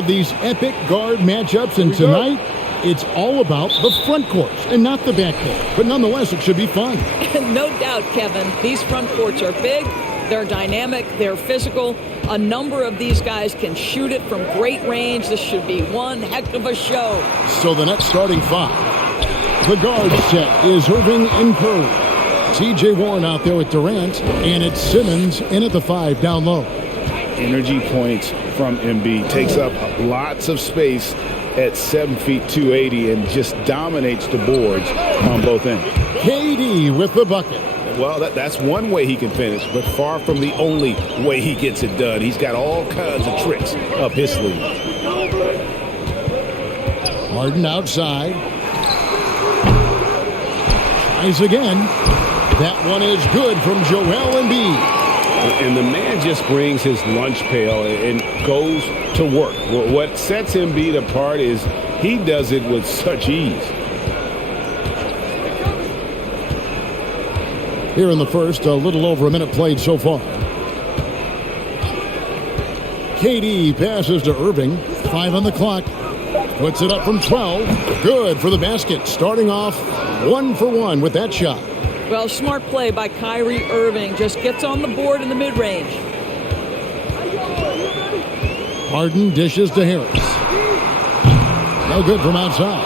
have these epic guard matchups, and tonight it's all about the front courts and not the back court. But nonetheless, it should be fun. No doubt, Kevin. These front courts are big, they're dynamic, they're physical. A number of these guys can shoot it from great range. This should be one heck of a show. So the Nets starting five. The guard set is Irving and Curry. T.J. Warren out there with Durant, and it's Simmons in at the 5 down low. Energy points from Embiid. Takes up lots of space at 7 feet 280 and just dominates the boards on both ends. KD with the bucket. Well, that's one way he can finish, but far from the only way he gets it done. He's got all kinds of tricks up his sleeve. Harden outside. Tries again. That one is good from Joel Embiid. And the man just brings his lunch pail and goes to work. What sets Embiid apart is he does it with such ease. Here in the first, a little over a minute played so far. KD passes to Irving. 5 on the clock. Puts it up from 12. Good for the basket. Starting off 1 for 1 with that shot. Well, smart play by Kyrie Irving. Just gets on the board in the mid-range. Harden dishes to Harris. No good from outside.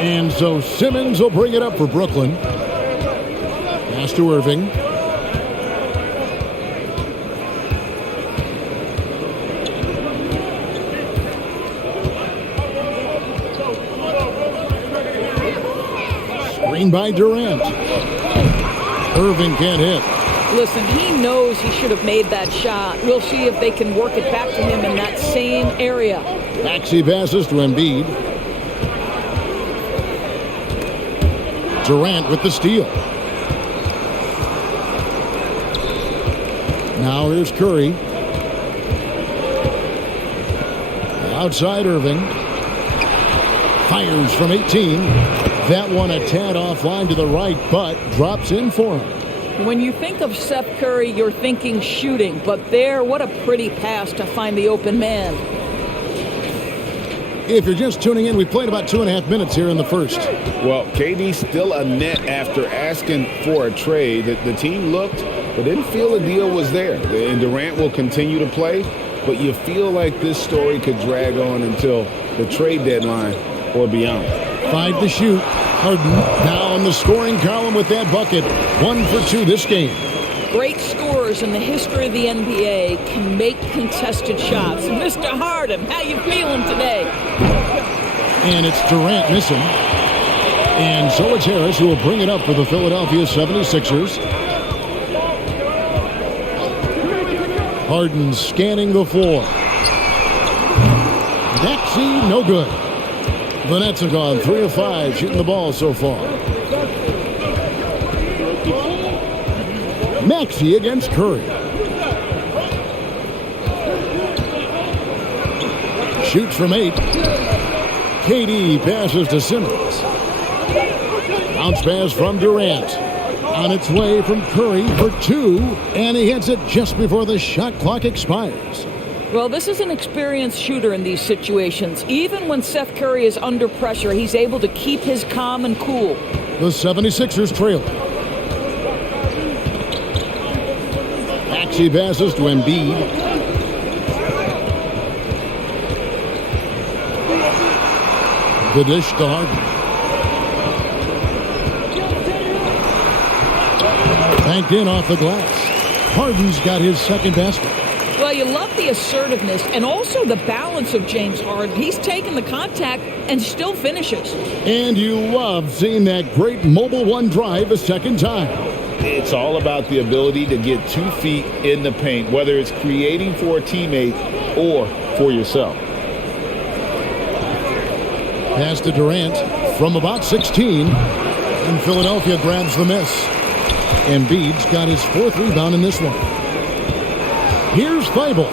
And so Simmons will bring it up for Brooklyn. Pass to Irving. Screen by Durant. Irving can't hit. Listen, he knows he should have made that shot. We'll see if they can work it back to him in that same area. Maxey passes to Embiid. Durant with the steal. Now here's Curry. Outside Irving. Fires from 18. That one a tad offline to the right, but drops in for him. When you think of Seth Curry, you're thinking shooting. But there, what a pretty pass to find the open man. If you're just tuning in, we played about 2.5 minutes here in the first. Well, KD still a net after asking for a trade. The team looked, but didn't feel the deal was there. And Durant will continue to play, but you feel like this story could drag on until the trade deadline or beyond. 5 to shoot. Harden now on the scoring column with that bucket. 1 for 2 this game. Great scorers in the history of the NBA can make contested shots. Mr. Harden, how you feeling today? And it's Durant missing. And so it's Harris who will bring it up for the Philadelphia 76ers. Harden scanning the floor. Maxey, no good. The Nets have gone 3 of 5 shooting the ball so far. Maxey against Curry. Shoots from 8. KD passes to Simmons. Bounce pass from Durant. On its way from Curry for 2. And he hits it just before the shot clock expires. Well, this is an experienced shooter in these situations. Even when Seth Curry is under pressure, he's able to keep his calm and cool. The 76ers trail. Maxey passes to Embiid. The dish to Harden. Banked in off the glass. Harden's got his second basket. Well, you love the assertiveness and also the balance of James Harden. He's taken the contact and still finishes. And you love seeing that great mobile one drive a second time. It's all about the ability to get 2 feet in the paint, whether it's creating for a teammate or for yourself. Pass to Durant from about 16. And Philadelphia grabs the miss. Embiid's got his 4th rebound in this one. Here's Fable.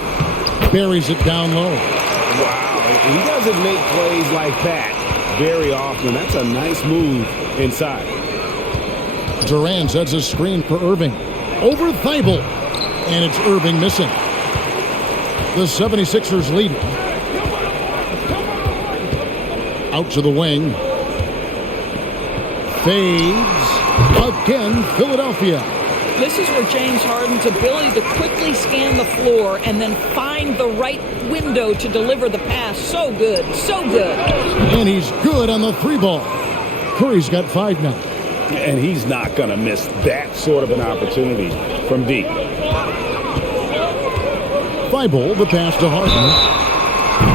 Buries it down low. Wow. He doesn't make plays like that very often. That's a nice move inside. Durant sets a screen for Irving. Over Fable. And it's Irving missing. The 76ers lead. Out to the wing. Fades. Again, Philadelphia. This is where James Harden's ability to quickly scan the floor and then find the right window to deliver the pass. So good, so good. And he's good on the 3-ball. Curry's got 5 now. And he's not going to miss that sort of an opportunity from deep. Thibault, the pass to Harden.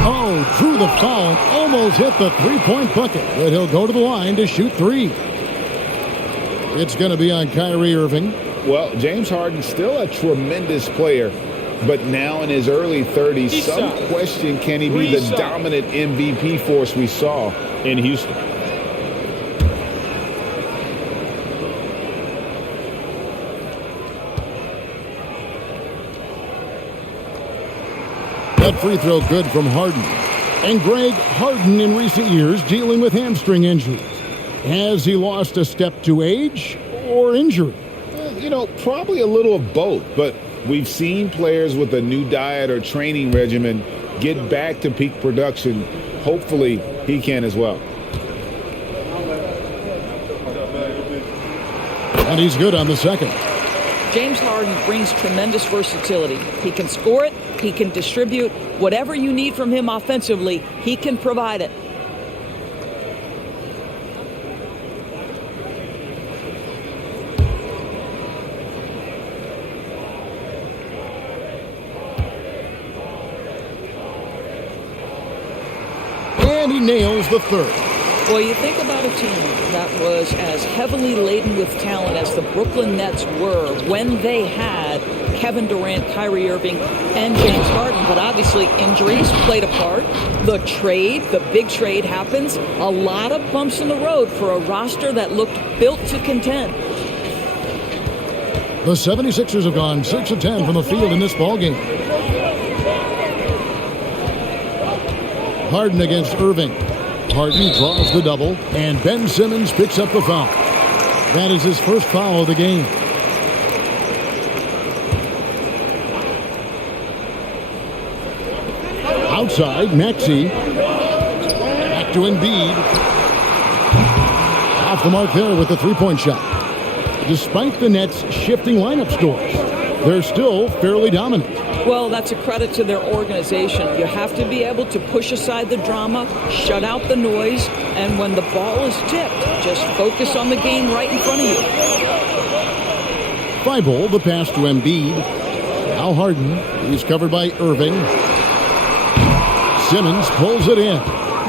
Oh, drew the foul. Almost hit the 3-point bucket. But he'll go to the line to shoot 3. It's going to be on Kyrie Irving. Well, James Harden's still a tremendous player, but now in his early 30s, some question, can he be the dominant MVP force we saw in Houston? That free throw good from Harden. And Greg, Harden in recent years dealing with hamstring injuries. Has he lost a step to age or injury? You know, probably a little of both, but we've seen players with a new diet or training regimen get back to peak production. Hopefully, he can as well. And he's good on the second. James Harden brings tremendous versatility. He can score it, he can distribute. Whatever you need from him offensively, he can provide it. And he nails the third. Well, you think about a team that was as heavily laden with talent as the Brooklyn Nets were when they had Kevin Durant, Kyrie Irving, and James Harden. But obviously injuries played a part. The big trade happens. A lot of bumps in the road for a roster that looked built to contend. The 76ers have gone 6 of 10 from the field in this ballgame. Harden against Irving. Harden draws the double, and Ben Simmons picks up the foul. That is his first foul of the game. Outside, Maxey. Back to Embiid. Off the mark there with the 3-point shot. Despite the Nets' shifting lineup scores, they're still fairly dominant. Well, that's a credit to their organization. You have to be able to push aside the drama, shut out the noise, and when the ball is tipped, just focus on the game right in front of you. Thibault, the pass to Embiid. Now Harden. He's covered by Irving. Simmons pulls it in.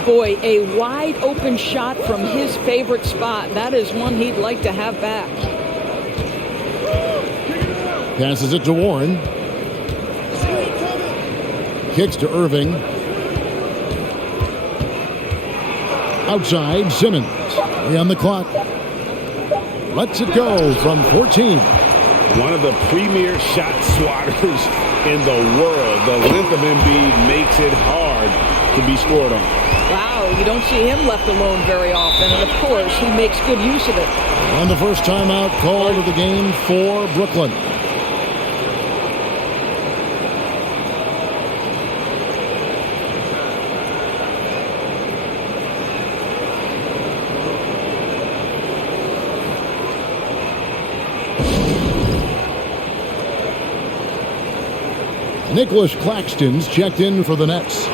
Boy, a wide open shot from his favorite spot. That is one he'd like to have back. Passes it to Warren. Kicks to Irving. Outside, Simmons. 3 on the clock. Lets it go from 14. One of the premier shot swatters in the world. The length of Embiid makes it hard to be scored on. Wow, you don't see him left alone very often. And, of course, he makes good use of it. And the first timeout called of the game for Brooklyn. Nicholas Claxton's checked in for the Nets.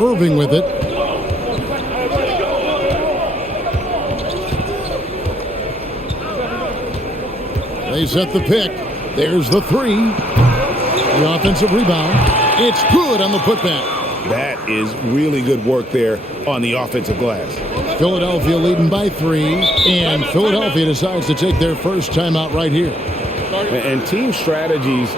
Irving with it. They set the pick. There's the 3. The offensive rebound. It's good on the putback. That is really good work there on the offensive glass. Philadelphia leading by 3. And Philadelphia decides to take their first timeout right here. And team strategies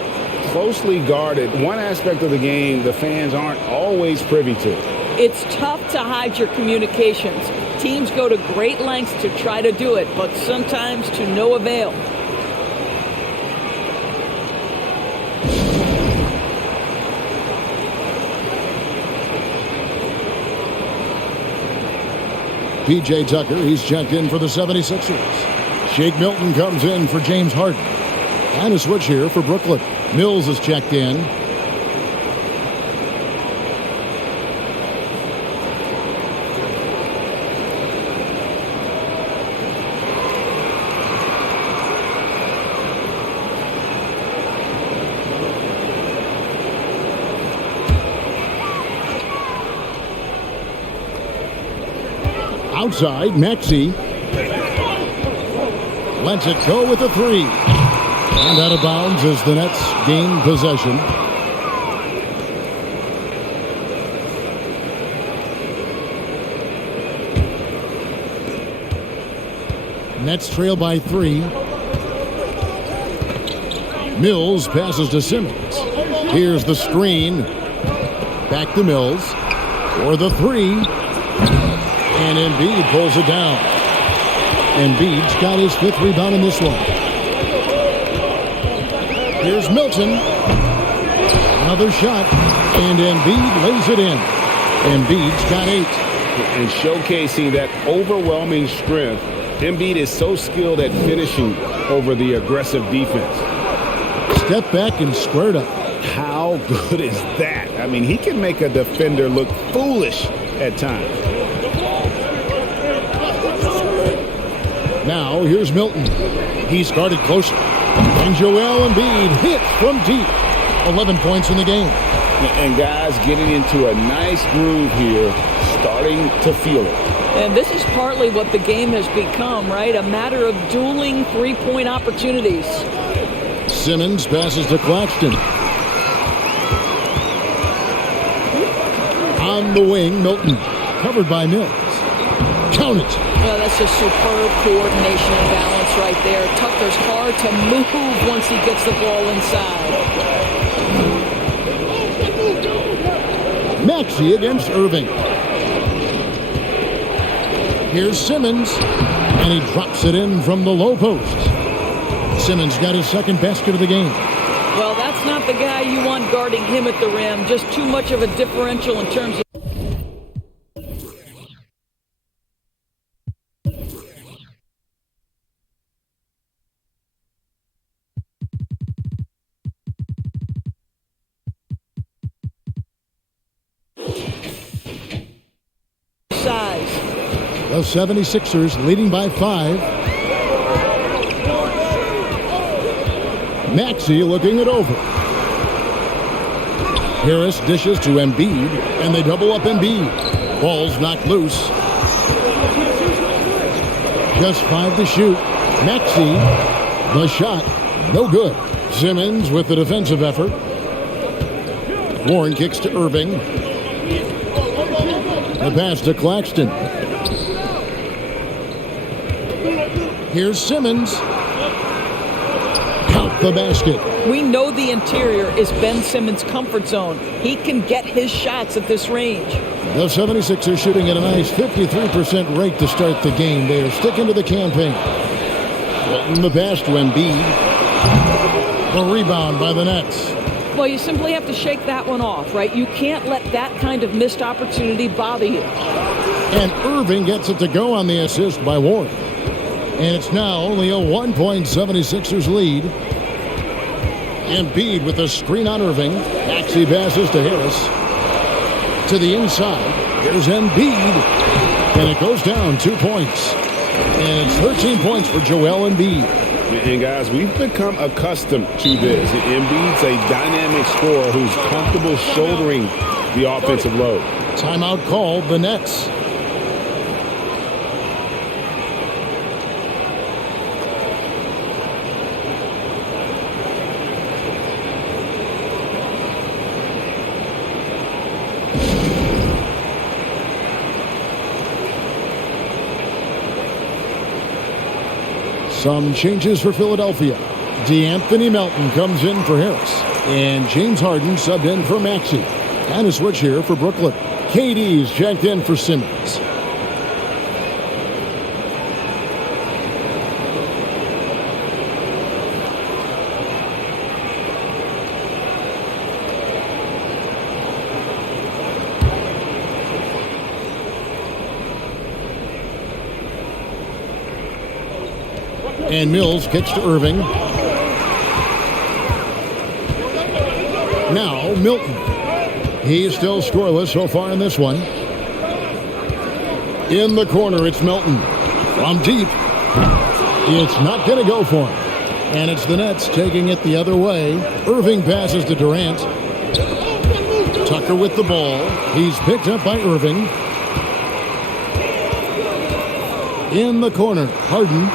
closely guarded. One aspect of the game the fans aren't always privy to. It's tough to hide your communications. Teams go to great lengths to try to do it, but sometimes to no avail. P.J. Tucker, he's checked in for the 76ers. Shake Milton comes in for James Harden. And a switch here for Brooklyn. Mills is checked in. Outside, Maxey lets it go with a three. And out of bounds as the Nets gain possession. Nets trail by 3. Mills passes to Simmons. Here's the screen. Back to Mills for the 3. And Embiid pulls it down. Embiid's got his 5th rebound in this one. Here's Milton. Another shot. And Embiid lays it in. Embiid's got 8. And showcasing that overwhelming strength, Embiid is so skilled at finishing over the aggressive defense. Step back and squared up. How good is that? I mean, he can make a defender look foolish at times. Now, here's Milton. He's guarded closer. And Joel Embiid hits from deep. 11 points in the game. And guys getting into a nice groove here, starting to feel it. And this is partly what the game has become, right? A matter of dueling three-point opportunities. Simmons passes to Claxton. On the wing, Milton. Covered by Mills. Count it. Well, that's just superb coordination and balance right there. Tucker's hard to move once he gets the ball inside. Maxey against Irving. Here's Simmons. And he drops it in from the low post. Simmons got his 2nd basket of the game. Well, that's not the guy you want guarding him at the rim. Just too much of a differential in terms of size. The 76ers leading by 5. Maxey looking it over. Harris dishes to Embiid, and they double up Embiid. Ball's knocked loose. Just 5 to shoot. Maxey, the shot, no good. Simmons with the defensive effort. Warren kicks to Irving. The pass to Claxton. Here's Simmons. Count the basket. We know the interior is Ben Simmons' comfort zone. He can get his shots at this range. The 76ers shooting at a nice 53% rate to start the game. They are sticking to the campaign. Walton the pass to Embiid. The rebound by the Nets. Well, you simply have to shake that one off, right? You can't let that kind of missed opportunity bother you. And Irving gets it to go on the assist by Warren. And it's now only a 1-point 76ers lead. Embiid with a screen on Irving. Maxey passes to Harris. To the inside. Here's Embiid. And it goes down 2 points. And it's 13 points for Joel Embiid. And guys, we've become accustomed to this. Embiid's a dynamic scorer who's comfortable shouldering the offensive load. Timeout called, the Nets. Some changes for Philadelphia. DeAnthony Melton comes in for Harris. And James Harden subbed in for Maxey. And a switch here for Brooklyn. KD's checked in for Simmons. And Mills kicks to Irving. Now Milton. He's still scoreless so far in this one. In the corner, it's Milton. From deep. It's not going to go for him. And it's the Nets taking it the other way. Irving passes to Durant. Tucker with the ball. He's picked up by Irving. In the corner, Harden.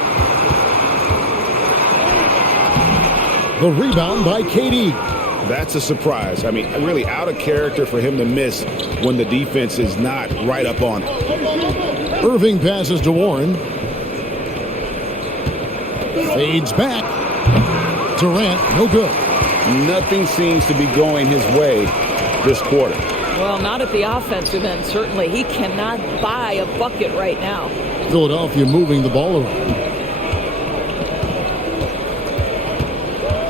The rebound by KD. That's a surprise. I mean, really out of character for him to miss when the defense is not right up on it. Irving passes to Warren. Fades back. Durant, no good. Nothing seems to be going his way this quarter. Well, not at the offensive end, certainly. He cannot buy a bucket right now. Philadelphia moving the ball around.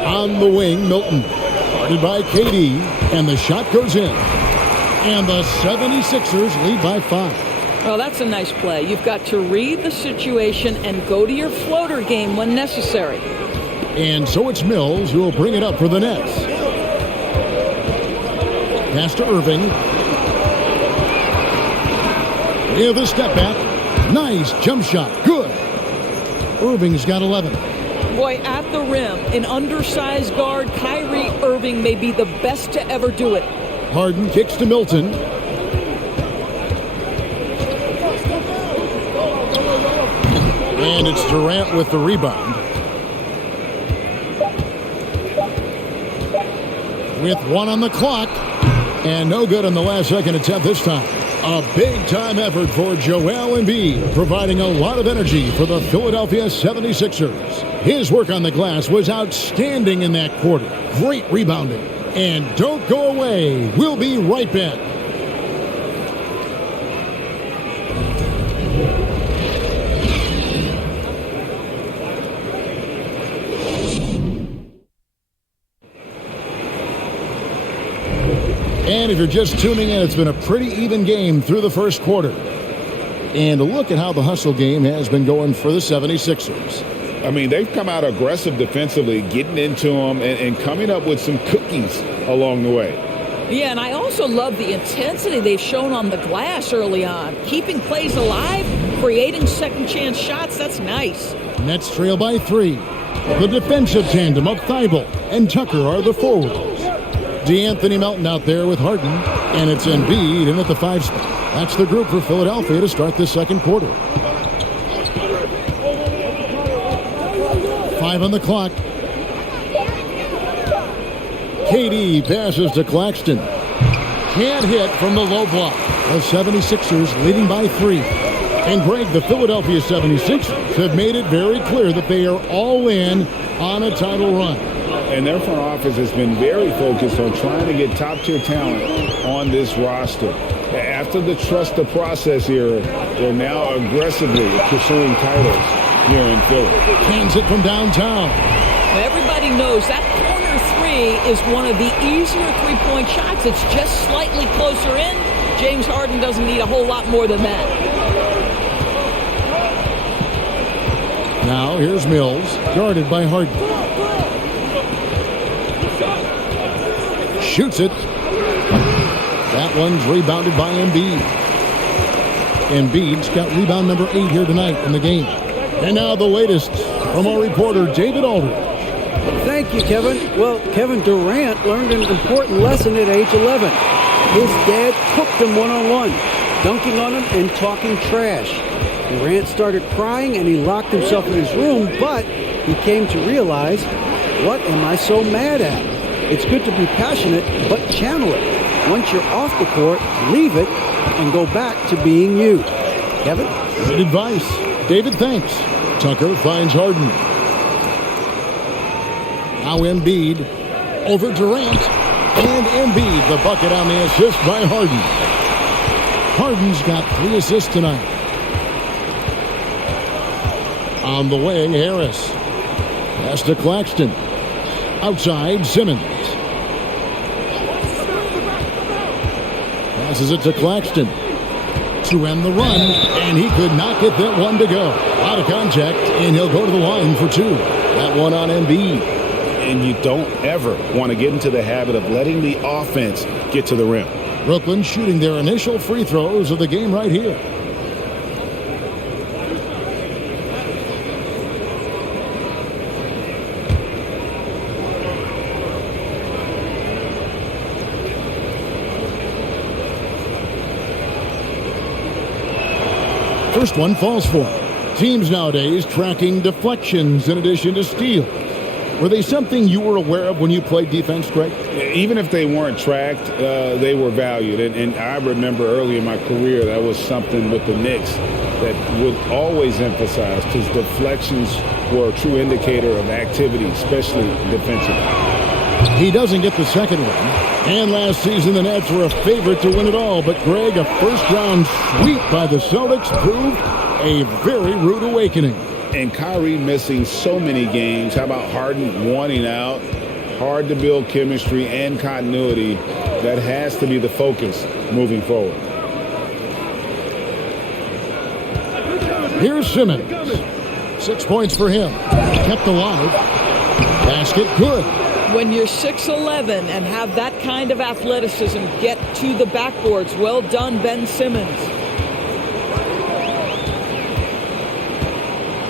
On the wing, Milton. Guarded by KD, and the shot goes in. And the 76ers lead by 5. Well, that's a nice play. You've got to read the situation and go to your floater game when necessary. And so it's Mills who will bring it up for the Nets. Pass to Irving. With a step back. Nice jump shot. Good. Irving's got 11. Boy, at the rim, an undersized guard, Kyrie Irving may be the best to ever do it. Harden kicks to Milton. And it's Durant with the rebound. With 1 on the clock. And no good on the last second attempt this time. A big-time effort for Joel Embiid, providing a lot of energy for the Philadelphia 76ers. His work on the glass was outstanding in that quarter. Great rebounding. And don't go away. We'll be right back. And if you're just tuning in, it's been a pretty even game through the first quarter. And look at how the hustle game has been going for the 76ers. I mean, they've come out aggressive defensively, getting into them and coming up with some cookies along the way. Yeah, and I also love the intensity they've shown on the glass early on. Keeping plays alive, creating second-chance shots, that's nice. Nets trail by 3. The defensive tandem of Thibault and Tucker are the forwards. DeAnthony Melton out there with Harden, and it's Embiid in at the 5 spot. That's the group for Philadelphia to start this second quarter. 5 on the clock. KD passes to Claxton. Can't hit from the low block. The 76ers leading by 3. And Greg, the Philadelphia 76ers have made it very clear that they are all in on a title run. And their front office has been very focused on trying to get top-tier talent on this roster. After the trust the process era, they're now aggressively pursuing titles here in Philly. Cans it from downtown. Everybody knows that corner 3 is one of the easier three-point shots. It's just slightly closer in. James Harden doesn't need a whole lot more than that. Now here's Mills, guarded by Harden. Shoots it. That one's rebounded by Embiid. Embiid's got rebound number 8 here tonight in the game. And now the latest from our reporter, David Aldridge. Thank you, Kevin. Well, Kevin Durant learned an important lesson at age 11. His dad cooked him one-on-one, dunking on him and talking trash. Durant started crying and he locked himself in his room, but he came to realize, what am I so mad at? It's good to be passionate, but channel it. Once you're off the court, leave it and go back to being you. Kevin? Good advice. David, thanks. Tucker finds Harden. Now Embiid over Durant. And Embiid, the bucket on the assist by Harden. Harden's got 3 assists tonight. On the wing, Harris. Pass to Claxton. Outside, Simmons. Passes it to Claxton. to end the run, and he could not get that one to go. Out of contact, and he'll go to the line for two. That one on Embiid. And you don't ever want to get into the habit of letting the offense get to the rim. Brooklyn shooting their initial free throws of the game right here. First one falls for him. Teams nowadays tracking deflections in addition to steals. Were they something you were aware of when you played defense, Greg? Even if they weren't tracked, they were valued. And I remember early in my career, that was something with the Knicks that would always emphasize, because deflections were a true indicator of activity, especially defensively. He doesn't get the second one. And last season, the Nets were a favorite to win it all. But, Greg, a first-round sweep by the Celtics proved a very rude awakening. And Kyrie missing so many games. How about Harden wanting out? Hard to build chemistry and continuity. That has to be the focus moving forward. Here's Simmons. 6 points for him. Kept alive. Basket good. When you're 6'11" and have that kind of athleticism, get to the backboards. Well done, Ben Simmons.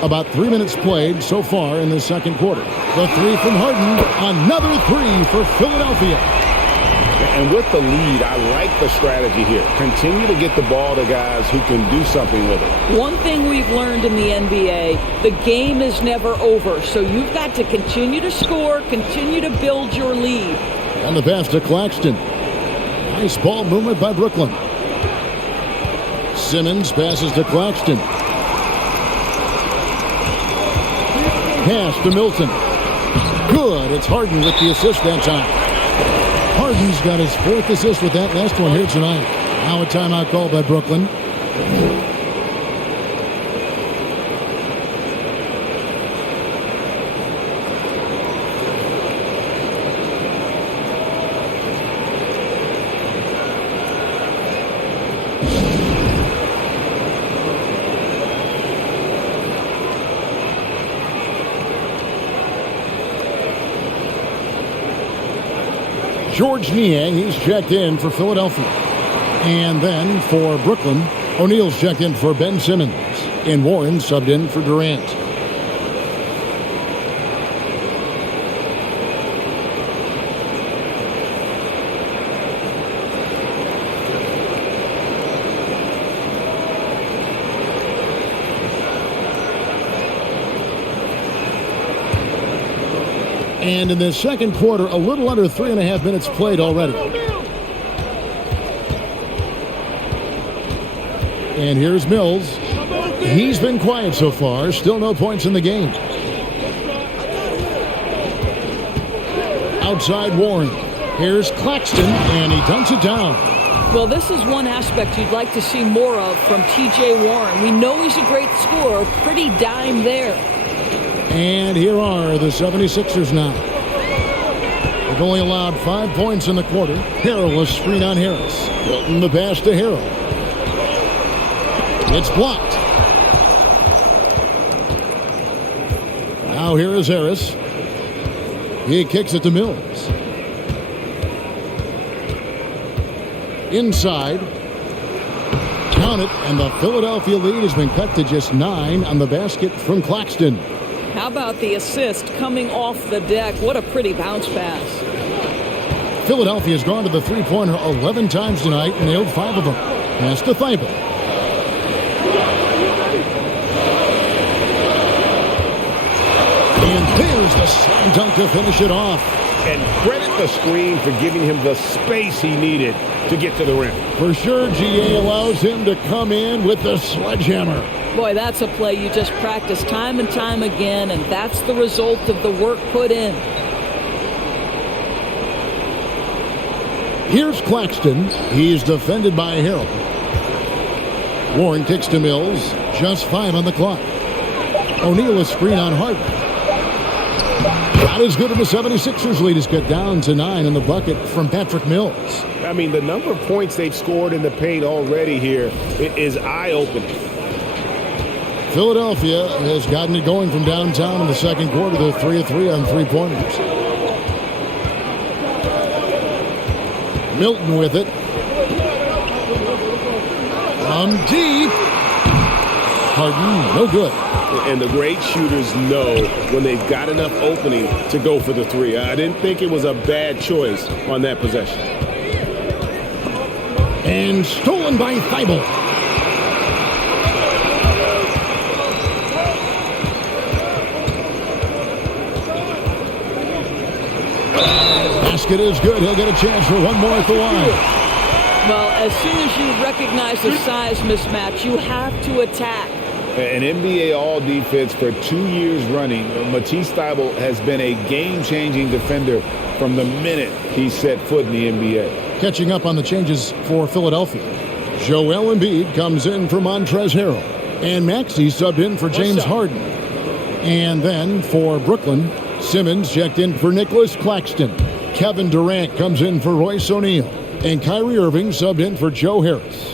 About 3 minutes played so far in the second quarter. The three from Harden. Another three for Philadelphia. And with the lead, I like the strategy here. Continue to get the ball to guys who can do something with it. One thing we've learned in the NBA, the game is never over. So you've got to continue to score, continue to build your lead. And the pass to Claxton. Nice ball movement by Brooklyn. Simmons passes to Claxton. Pass to Milton. Good. It's Harden with the assist that time. Harden's got his fourth assist with that last one here tonight. Now a timeout call by Brooklyn. George Niang, he's checked in for Philadelphia. And then for Brooklyn, O'Neal's checked in for Ben Simmons. And Warren subbed in for Durant. And in the second quarter, a little under 3.5 minutes played already. And here's Mills. He's been quiet so far. Still no points in the game. Outside Warren. Here's Claxton, and he dunks it down. Well, this is one aspect you'd like to see more of from T.J. Warren. We know he's a great scorer. Pretty dime there. And here are the 76ers now. They've only allowed 5 points in the quarter. Harrell, a screen on Harris. Hilton the pass to Harrell. It's blocked. Now here is Harris. He kicks it to Mills. Inside. Count it, and the Philadelphia lead has been cut to just 9 on the basket from Claxton. How about the assist coming off the deck? What a pretty bounce pass. Philadelphia has gone to the three-pointer 11 times tonight and nailed 5 of them. Pass to Thibault. And there's the slam dunk to finish it off. And credit the screen for giving him the space he needed to get to the rim. For sure, GA allows him to come in with the sledgehammer. Boy, that's a play you just practice time and time again, and that's the result of the work put in. Here's Claxton. He's defended by Harrell. Warren kicks to Mills. Just 5 on the clock. O'Neal a screen on Harden. Not as good, and the 76ers lead is cut down to 9 in the bucket from Patrick Mills. I mean, the number of points they've scored in the paint already here is eye-opening. Philadelphia has gotten it going from downtown in the second quarter. They're 3 of 3 on three-pointers. Milton with it. From deep. Harden, no good. And the great shooters know when they've got enough opening to go for the three. I didn't think it was a bad choice on that possession. And stolen by Thibault. Basket is good. He'll get a chance for one more at the line. Well, as soon as you recognize the size mismatch, you have to attack. An NBA All-Defense for 2 years running, Matisse Thybulle has been a game-changing defender from the minute he set foot in the NBA. Catching up on the changes for Philadelphia. Joel Embiid comes in for Montrezl Harrell. And Maxey subbed in for James Harden. And then for Brooklyn, Simmons checked in for Nicholas Claxton. Kevin Durant comes in for Royce O'Neal. And Kyrie Irving subbed in for Joe Harris.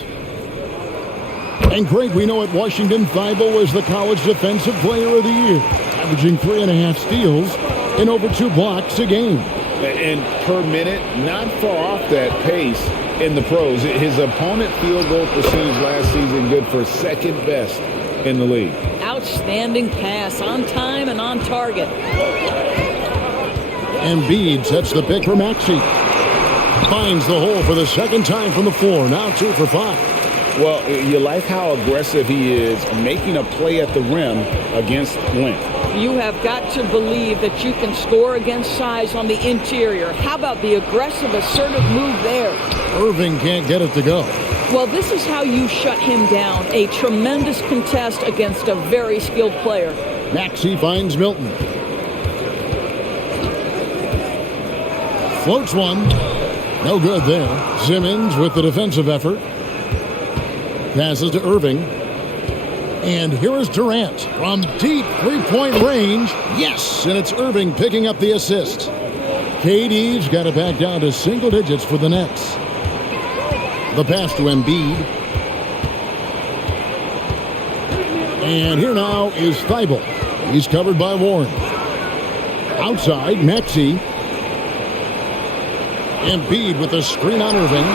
And Greg, we know at Washington, Thibault was the college defensive player of the year, averaging 3.5 steals and over 2 blocks a game. And per minute, not far off that pace in the pros. His opponent field goal percentage last season good for second best in the league. Outstanding pass, on time and on target. Embiid sets the pick for Maxey. Finds the hole for the second time from the floor. Now 2 for 5. Well, you like how aggressive he is making a play at the rim against length. You have got to believe that you can score against size on the interior. How about the aggressive, assertive move there? Irving can't get it to go. Well, this is how you shut him down. A tremendous contest against a very skilled player. Maxey finds Milton. Floats one. No good there. Simmons with the defensive effort. Passes to Irving. And here is Durant from deep three-point range. Yes, and it's Irving picking up the assist. KD's got it back down to single digits for the Nets. The pass to Embiid. And here now is Thibault. He's covered by Warren. Outside, Maxey. Embiid with a screen on Irving.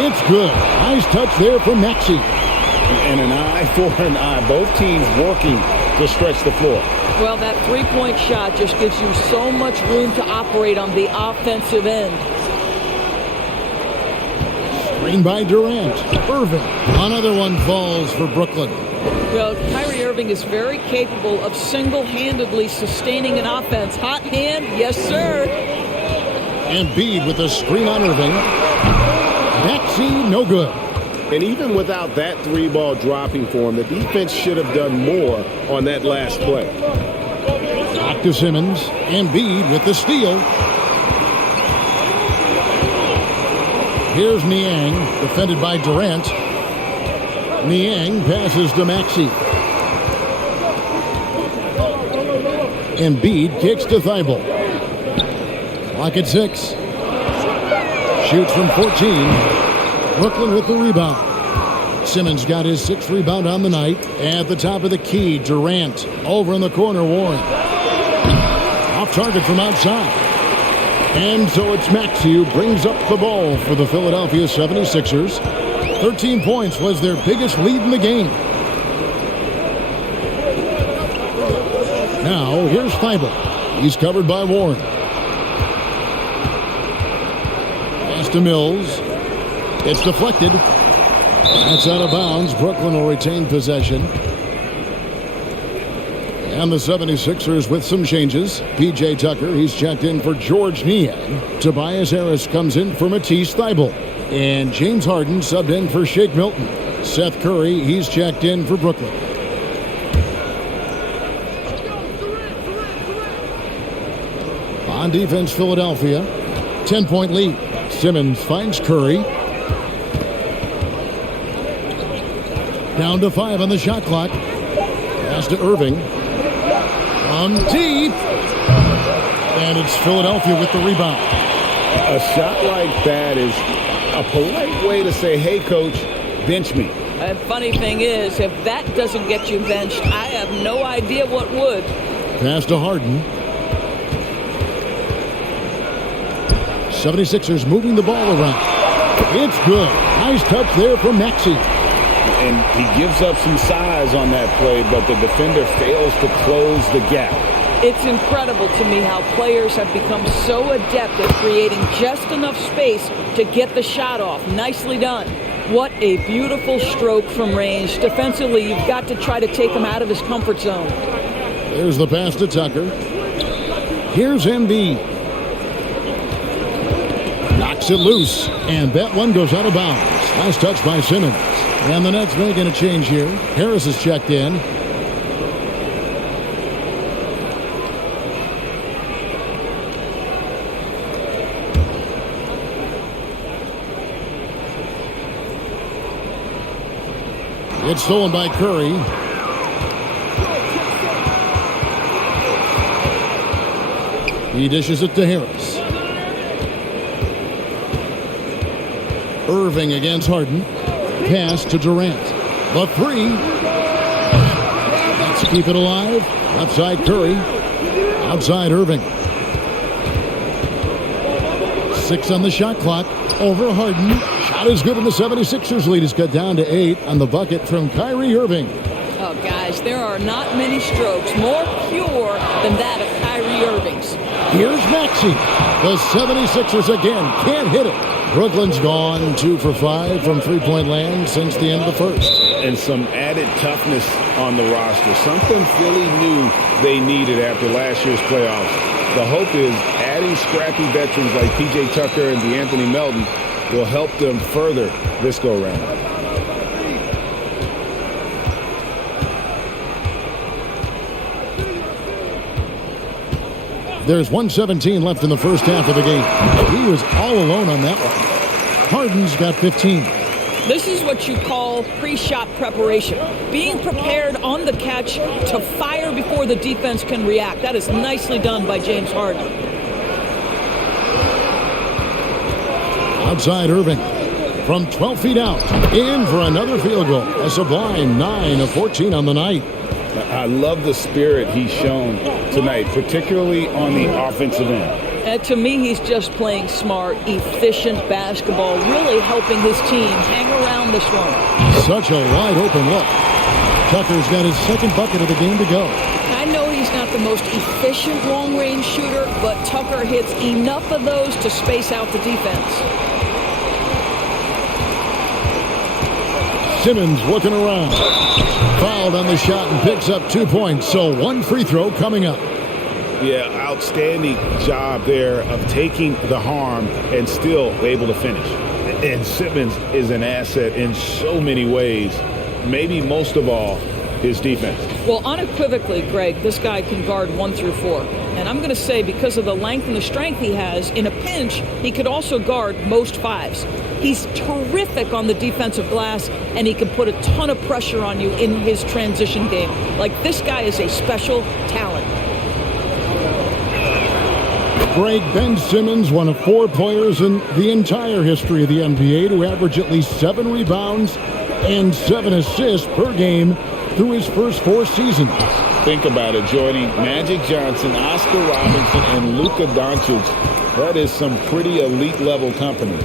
It's good. Nice touch there from Maxey. And an eye for an eye. Both teams working to stretch the floor. Well, that three-point shot just gives you so much room to operate on the offensive end. Screen by Durant. Irving. Another one falls for Brooklyn. Well, Kyrie Irving is very capable of single-handedly sustaining an offense. Hot hand, yes, sir. Embiid with a screen on Irving. Maxey, no good. And even without that three-ball dropping for him, the defense should have done more on that last play. Back to Simmons. Embiid with the steal. Here's Niang, defended by Durant. Niang passes to Maxey. Embiid kicks to Thibault. Clock at 6. Shoots from 14. Brooklyn with the rebound. Simmons got his 6th rebound on the night. At the top of the key, Durant. Over in the corner, Warren. Off target from outside. And so it's Maxey who brings up the ball for the Philadelphia 76ers. 13 points was their biggest lead in the game. Now, here's Thibault. He's covered by Warren. Pass to Mills. It's deflected. That's out of bounds. Brooklyn will retain possession. And the 76ers with some changes. P.J. Tucker, he's checked in for George Niang. Tobias Harris comes in for Matisse Thybulle. And James Harden subbed in for Shake Milton. Seth Curry, he's checked in for Brooklyn. On defense, Philadelphia. 10-point lead. Simmons finds Curry. Down to 5 on the shot clock. Pass to Irving. From deep. And it's Philadelphia with the rebound. A shot like that is a polite way to say, hey, coach, bench me. And funny thing is, if that doesn't get you benched, I have no idea what would. Pass to Harden. 76ers moving the ball around. It's good. Nice touch there from Maxey. And he gives up some size on that play, but the defender fails to close the gap. It's incredible to me how players have become so adept at creating just enough space to get the shot off. Nicely done. What a beautiful stroke from range. Defensively, you've got to try to take him out of his comfort zone. There's the pass to Tucker. Here's Embiid. Knocks it loose, and that one goes out of bounds. Nice touch by Simmons. And the Nets making a change here. Harris is checked in. It's stolen by Curry. He dishes it to Harris. Irving against Harden. Pass to Durant. The three. Let's keep it alive. Left side Curry. Outside Irving. 6 on the shot clock. Over Harden. Shot is good, and the 76ers lead is cut down to 8 on the bucket from Kyrie Irving. Oh, guys, there are not many strokes more pure than that of Kyrie Irving's. Here's Maxey. The 76ers again can't hit it. Brooklyn's gone 2 for 5 from three-point land since the end of the first. And some added toughness on the roster. Something Philly knew they needed after last year's playoffs. The hope is adding scrappy veterans like P.J. Tucker and DeAnthony Melton will help them further this go-round. There's 1:17 left in the first half of the game. He was all alone on that one. Harden's got 15. This is what you call pre-shot preparation. Being prepared on the catch to fire before the defense can react. That is nicely done by James Harden. Outside Irving. From 12 feet out. In for another field goal. A sublime 9 of 14 on the night. I love the spirit he's shown tonight, particularly on the offensive end. To me, he's just playing smart, efficient basketball, really helping his team hang around this one. Such a wide open look. Tucker's got his second bucket of the game to go. I know he's not the most efficient long-range shooter, but Tucker hits enough of those to space out the defense. Simmons looking around. Fouled on the shot and picks up 2 points. So 1 free throw coming up. Yeah, outstanding job there of taking the harm and still able to finish. And Simmons is an asset in so many ways. Maybe most of all, his defense. Well, unequivocally, Greg, this guy can guard 1 through 4. And I'm going to say because of the length and the strength he has, in a pinch, he could also guard most 5s. He's terrific on the defensive glass, and he can put a ton of pressure on you in his transition game. Like, this guy is a special talent. Greg, Ben Simmons, one of 4 players in the entire history of the NBA to average at least 7 rebounds and 7 assists per game through his first 4 seasons. Think about it, joining Magic Johnson, Oscar Robertson, and Luka Doncic. That is some pretty elite level company.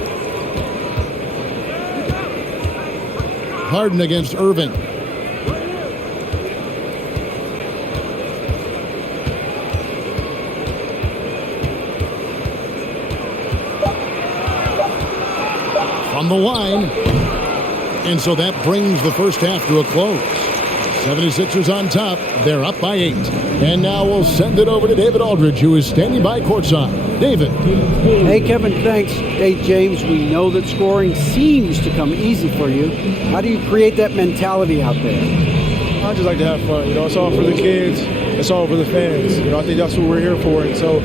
Harden against Irving. From the line. And so that brings the first half to a close. 76ers on top. They're up by 8. And now we'll send it over to David Aldridge, who is standing by courtside. David. Hey, Kevin, thanks. Hey, James, we know that scoring seems to come easy for you. How do you create that mentality out there? I just like to have fun. It's all for the kids. It's all for the fans. I think that's what we're here for. And so,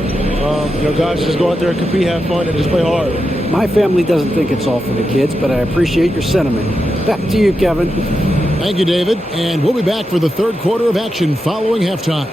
guys, just go out there and compete, have fun, and just play hard. My family doesn't think it's all for the kids, but I appreciate your sentiment. Back to you, Kevin. Thank you, David. And we'll be back for the third quarter of action following halftime.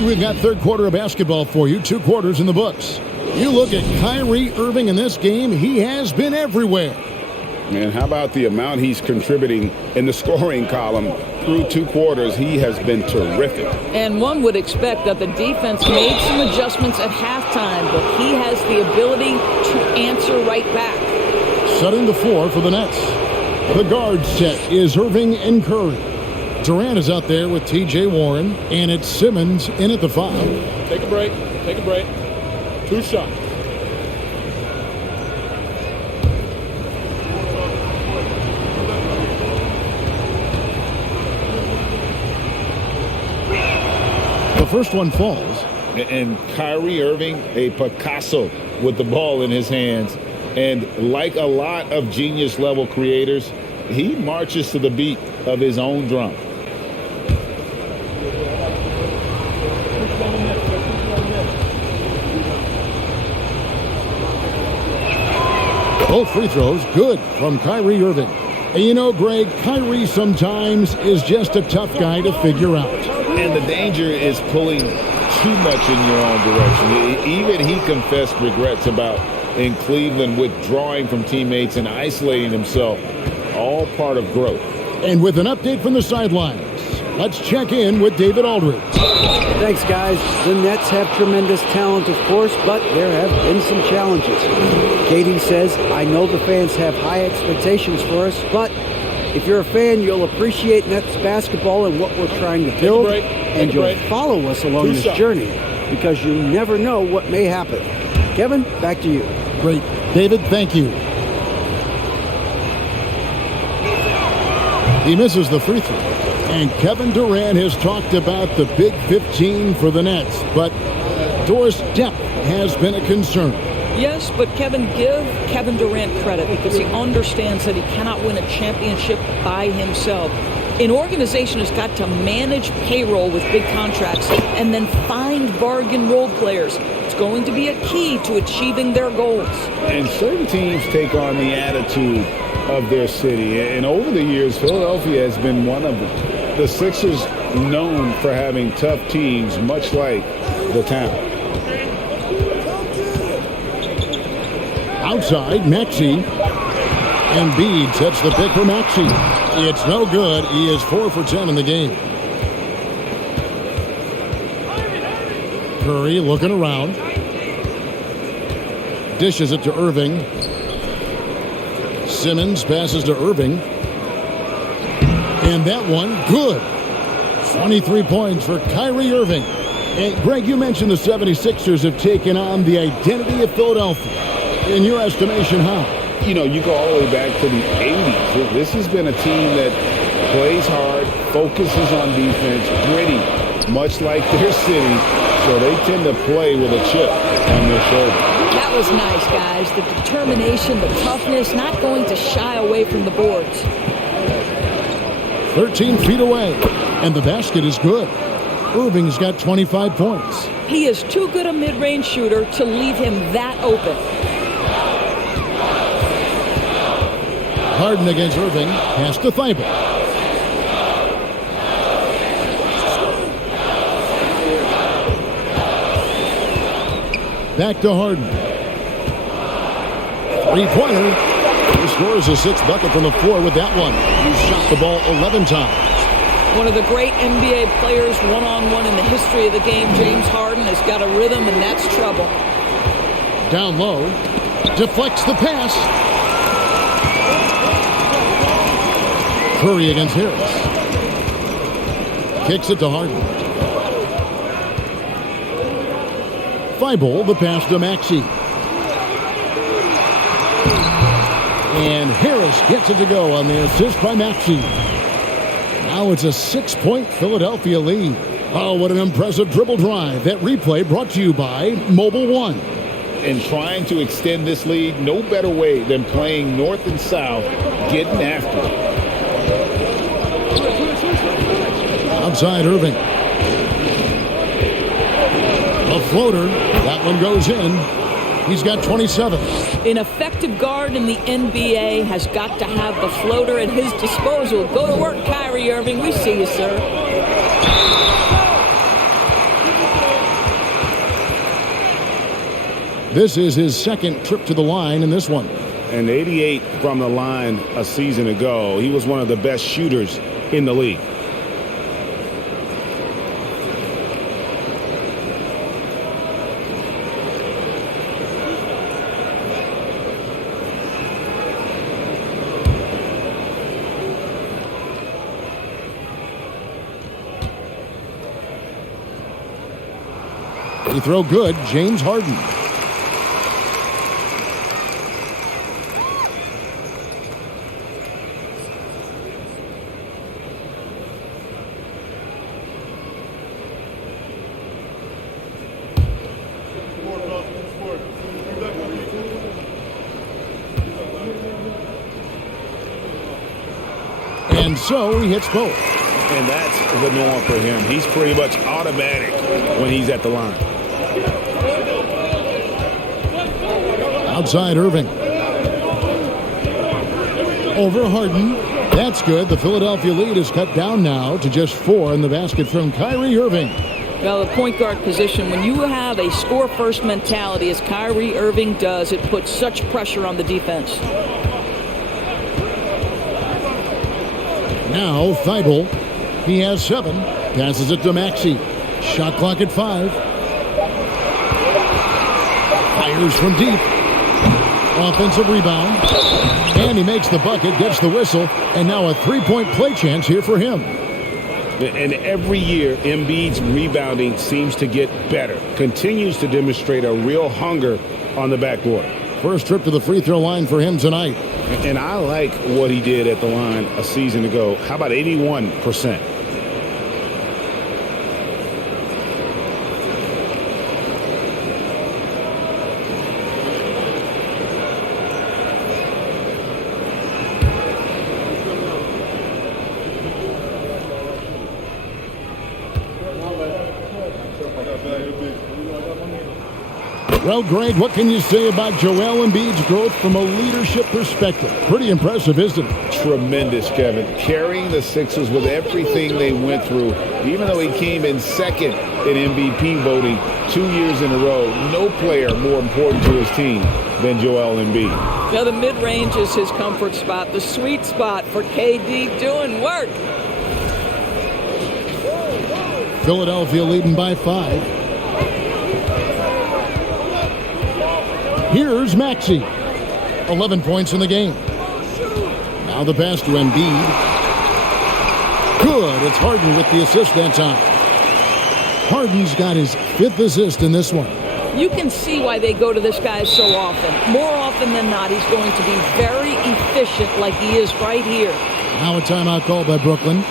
And we've got third quarter of basketball for you, 2 quarters in the books. You look at Kyrie Irving in this game, he has been everywhere. Man, how about the amount he's contributing in the scoring column? Through 2 quarters, he has been terrific. And one would expect that the defense made some adjustments at halftime, but he has the ability to answer right back. Setting the floor for the Nets. The guard set is Irving and Curry. Durant is out there with T.J. Warren, and it's Simmons in at the 5. Take a break. Take a break. 2 shots. The first one falls. And Kyrie Irving, a Picasso with the ball in his hands. And like a lot of genius-level creators, he marches to the beat of his own drum. Both free throws good from Kyrie Irving. And you know, Greg, Kyrie sometimes is just a tough guy to figure out. And the danger is pulling too much in your own direction. Even he confessed regrets about in Cleveland withdrawing from teammates and isolating himself. All part of growth. And with an update from the sidelines, let's check in with David Aldridge. Thanks, guys. The Nets have tremendous talent, of course, but there have been some challenges. KD says, I know the fans have high expectations for us, but if you're a fan, you'll appreciate Nets basketball and what we're trying to build, and you'll follow us along this journey because you never know what may happen. Kevin, back to you. Great. David, thank you. He misses the free throw. And Kevin Durant has talked about the Big 15 for the Nets, but Doris depth has been a concern. Yes, but Kevin, give Kevin Durant credit because he understands that he cannot win a championship by himself. An organization has got to manage payroll with big contracts and then find bargain role players. It's going to be a key to achieving their goals. And certain teams take on the attitude of their city. And over the years, Philadelphia has been one of them. The Sixers known for having tough teams, much like the town. Outside, Maxey. Embiid sets the pick for Maxey. It's no good. He is 4 for 10 in the game. Curry looking around. Dishes it to Irving. Simmons passes to Irving. And that one, good. 23 points for Kyrie Irving. And Greg, you mentioned the 76ers have taken on the identity of Philadelphia. In your estimation, how? You know, you go all the way back to the 80s. This has been a team that plays hard, focuses on defense, gritty, much like their city. So they tend to play with a chip on their shoulder. That was nice, guys. The determination, the toughness, not going to shy away from the boards. 13 feet away, and the basket is good. Irving's got 25 points. He is too good a mid-range shooter to leave him that open. Harden against Irving, pass to Thibault. Back to Harden. Three-pointer. He scores a 6th bucket from the floor with that one. He shot the ball 11 times. One of the great NBA players one-on-one in the history of the game, James Harden, has got a rhythm, and that's trouble. Down low. Deflects the pass. Curry against Harris. Kicks it to Harden. Thibault, the pass to Maxey. And Harris gets it to go on the assist by Maxey. Now it's a 6-point Philadelphia lead. Oh, what an impressive dribble drive. That replay brought to you by Mobile One. And trying to extend this lead, no better way than playing north and south, getting after it. Outside Irving. A floater. That one goes in. He's got 27. An effective guard in the NBA has got to have the floater at his disposal. Go to work, Kyrie Irving. We see you, sir. This is his second trip to the line in this one. And 88 from the line a season ago. He was one of the best shooters in the league. Free throw good, James Harden. And so he hits both. And that's the norm for him. He's pretty much automatic when he's at the line. Outside Irving. Over Harden. That's good. The Philadelphia lead is cut down now to just 4 in the basket from Kyrie Irving. Well, the point guard position, when you have a score-first mentality, as Kyrie Irving does, it puts such pressure on the defense. Now Thibault. He has 7. Passes it to Maxey. Shot clock at 5. Fires from deep. Offensive rebound. And he makes the bucket, gets the whistle, and now a three-point play chance here for him. And every year, Embiid's rebounding seems to get better. Continues to demonstrate a real hunger on the backboard. First trip to the free throw line for him tonight. And I like what he did at the line a season ago. How about 81%? Well, Greg, what can you say about Joel Embiid's growth from a leadership perspective? Pretty impressive, isn't it? Tremendous, Kevin. Carrying the Sixers with everything they went through, even though he came in second in MVP voting 2 years in a row. No player more important to his team than Joel Embiid. Now, the mid-range is his comfort spot, the sweet spot for KD doing work. Philadelphia leading by 5. Here's Maxey. 11 points in the game. Now the pass to Embiid. Good. It's Harden with the assist that time. Harden's got his 5th assist in this one. You can see why they go to this guy so often. More often than not, he's going to be very efficient like he is right here. Now a timeout call by Brooklyn.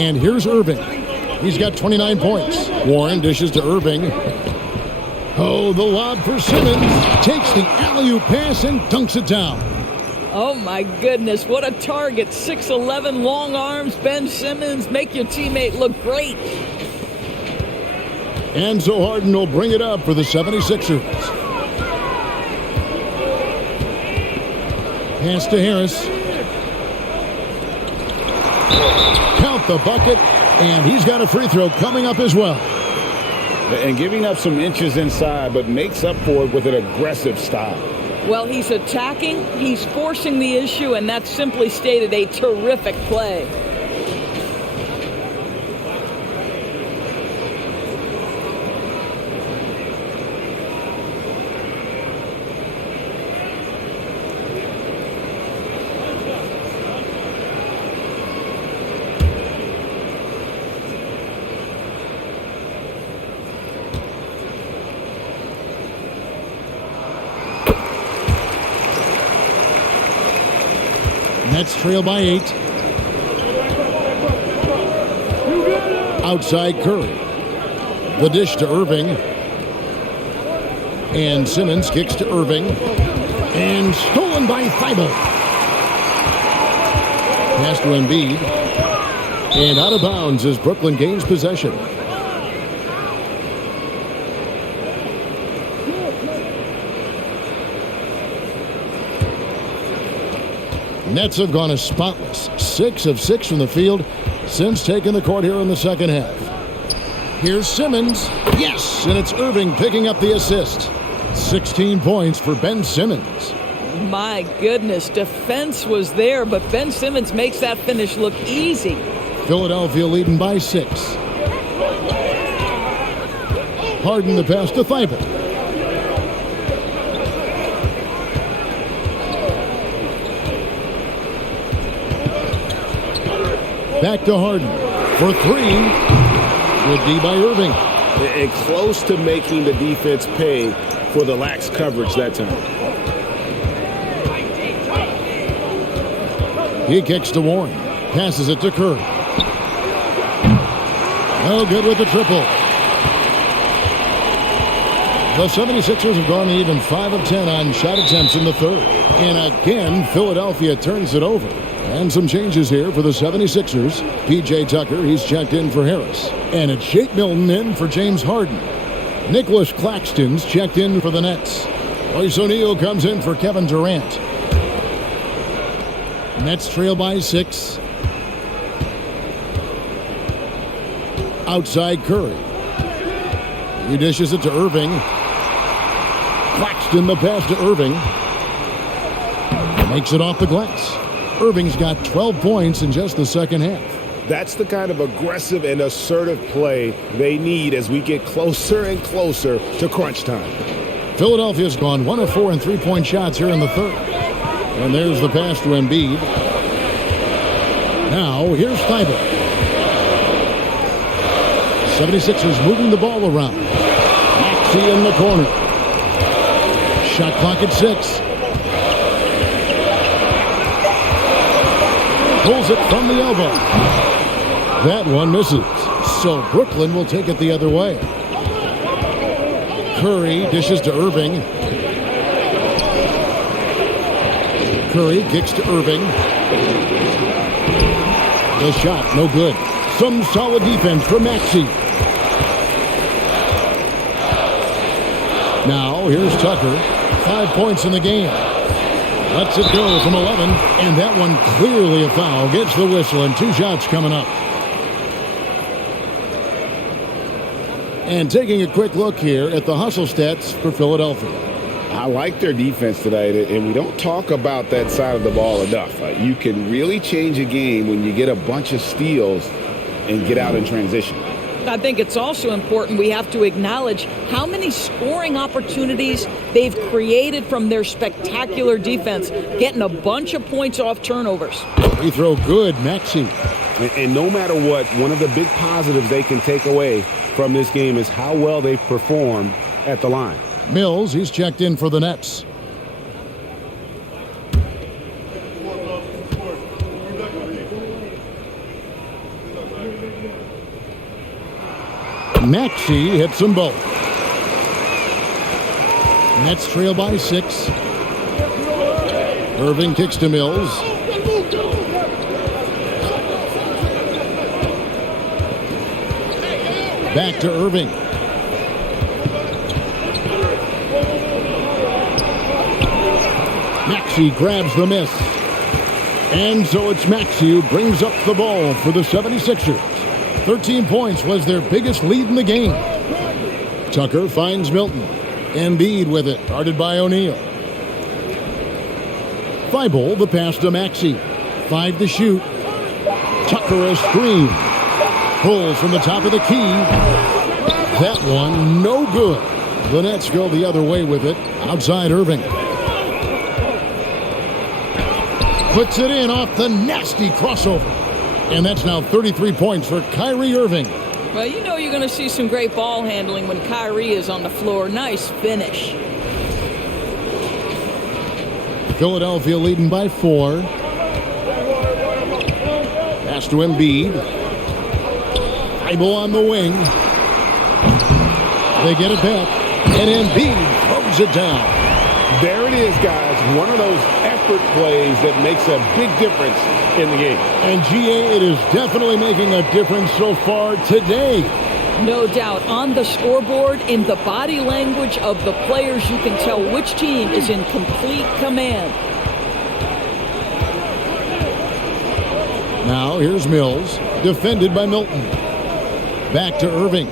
And here's Irving. He's got 29 points. Warren dishes to Irving. Oh, the lob for Simmons. Takes the alley-oop pass and dunks it down. Oh, my goodness. What a target. 6'11", long arms. Ben Simmons, make your teammate look great. And so Harden will bring it up for the 76ers. Pass to Harris. Count the bucket. And he's got a free throw coming up as well. And giving up some inches inside, but makes up for it with an aggressive style. Well, he's attacking, he's forcing the issue, and that's simply stated a terrific play. Nets trail by 8. Outside Curry. The dish to Irving. And Simmons kicks to Irving. And stolen by Thibault. Pass to Embiid. And out of bounds as Brooklyn gains possession. Nets have gone as spotless. 6 of 6 from the field since taking the court here in the second half. Here's Simmons. Yes, and it's Irving picking up the assist. 16 points for Ben Simmons. My goodness, defense was there, but Ben Simmons makes that finish look easy. Philadelphia leading by 6. Harden the pass to Thibault. Back to Harden for 3. Good D by Irving. And close to making the defense pay for the lax coverage that time. He kicks to Warren. Passes it to Curry. No good with the triple. The 76ers have gone even 5 of 10 on shot attempts in the third. And again, Philadelphia turns it over. And some changes here for the 76ers. P.J. Tucker, he's checked in for Harris. And it's Shake Milton in for James Harden. Nicholas Claxton's checked in for the Nets. Royce O'Neal comes in for Kevin Durant. Nets trail by 6. Outside Curry. He dishes it to Irving. Claxton the pass to Irving. Makes it off the glass. Irving's got 12 points in just the second half. That's the kind of aggressive and assertive play they need as we get closer and closer to crunch time. Philadelphia's gone 1 of 4 in three-point shots here in the third. And there's the pass to Embiid. Now, here's Thibault. 76ers moving the ball around. Maxey in the corner. Shot clock at 6. Pulls it from the elbow. That one misses. So Brooklyn will take it the other way. Curry dishes to Irving. Curry kicks to Irving. The shot, no good. Some solid defense for Maxey. Now, here's Tucker. 5 points in the game. Lets it go from 11, and that one clearly a foul. Gets the whistle, and 2 shots coming up. And taking a quick look here at the hustle stats for Philadelphia. I like their defense tonight, and we don't talk about that side of the ball enough. You can really change a game when you get a bunch of steals and get out in transition. I think it's also important we have to acknowledge how many scoring opportunities they've created from their spectacular defense, getting a bunch of points off turnovers. Free throw good, Maxey. And no matter what, one of the big positives they can take away from this game is how well they've performed at the line. Mills, he's checked in for the Nets. Maxey hits them both. Nets trail by 6. Irving kicks to Mills. Back to Irving. Maxey grabs the miss. And so it's Maxey who brings up the ball for the 76ers. 13 points was their biggest lead in the game. Tucker finds Milton. Embiid with it, guarded by O'Neal. Thibault the pass to Maxey. 5 to shoot. Tucker a screen. Pulls from the top of the key. That one no good. The Nets go the other way with it. Outside Irving. Puts it in off the nasty crossover. And that's now 33 points for Kyrie Irving. Well, you know you're going to see some great ball handling when Kyrie is on the floor. Nice finish. Philadelphia leading by 4. Pass to Embiid. Thibault on the wing. They get it back. And Embiid throws it down. There it is, guys. One of those effort plays that makes a big difference in the game. And GA, it is definitely making a difference so far today. No doubt. On the scoreboard, in the body language of the players, you can tell which team is in complete command. Now here's Mills, defended by Milton. Back to Irving.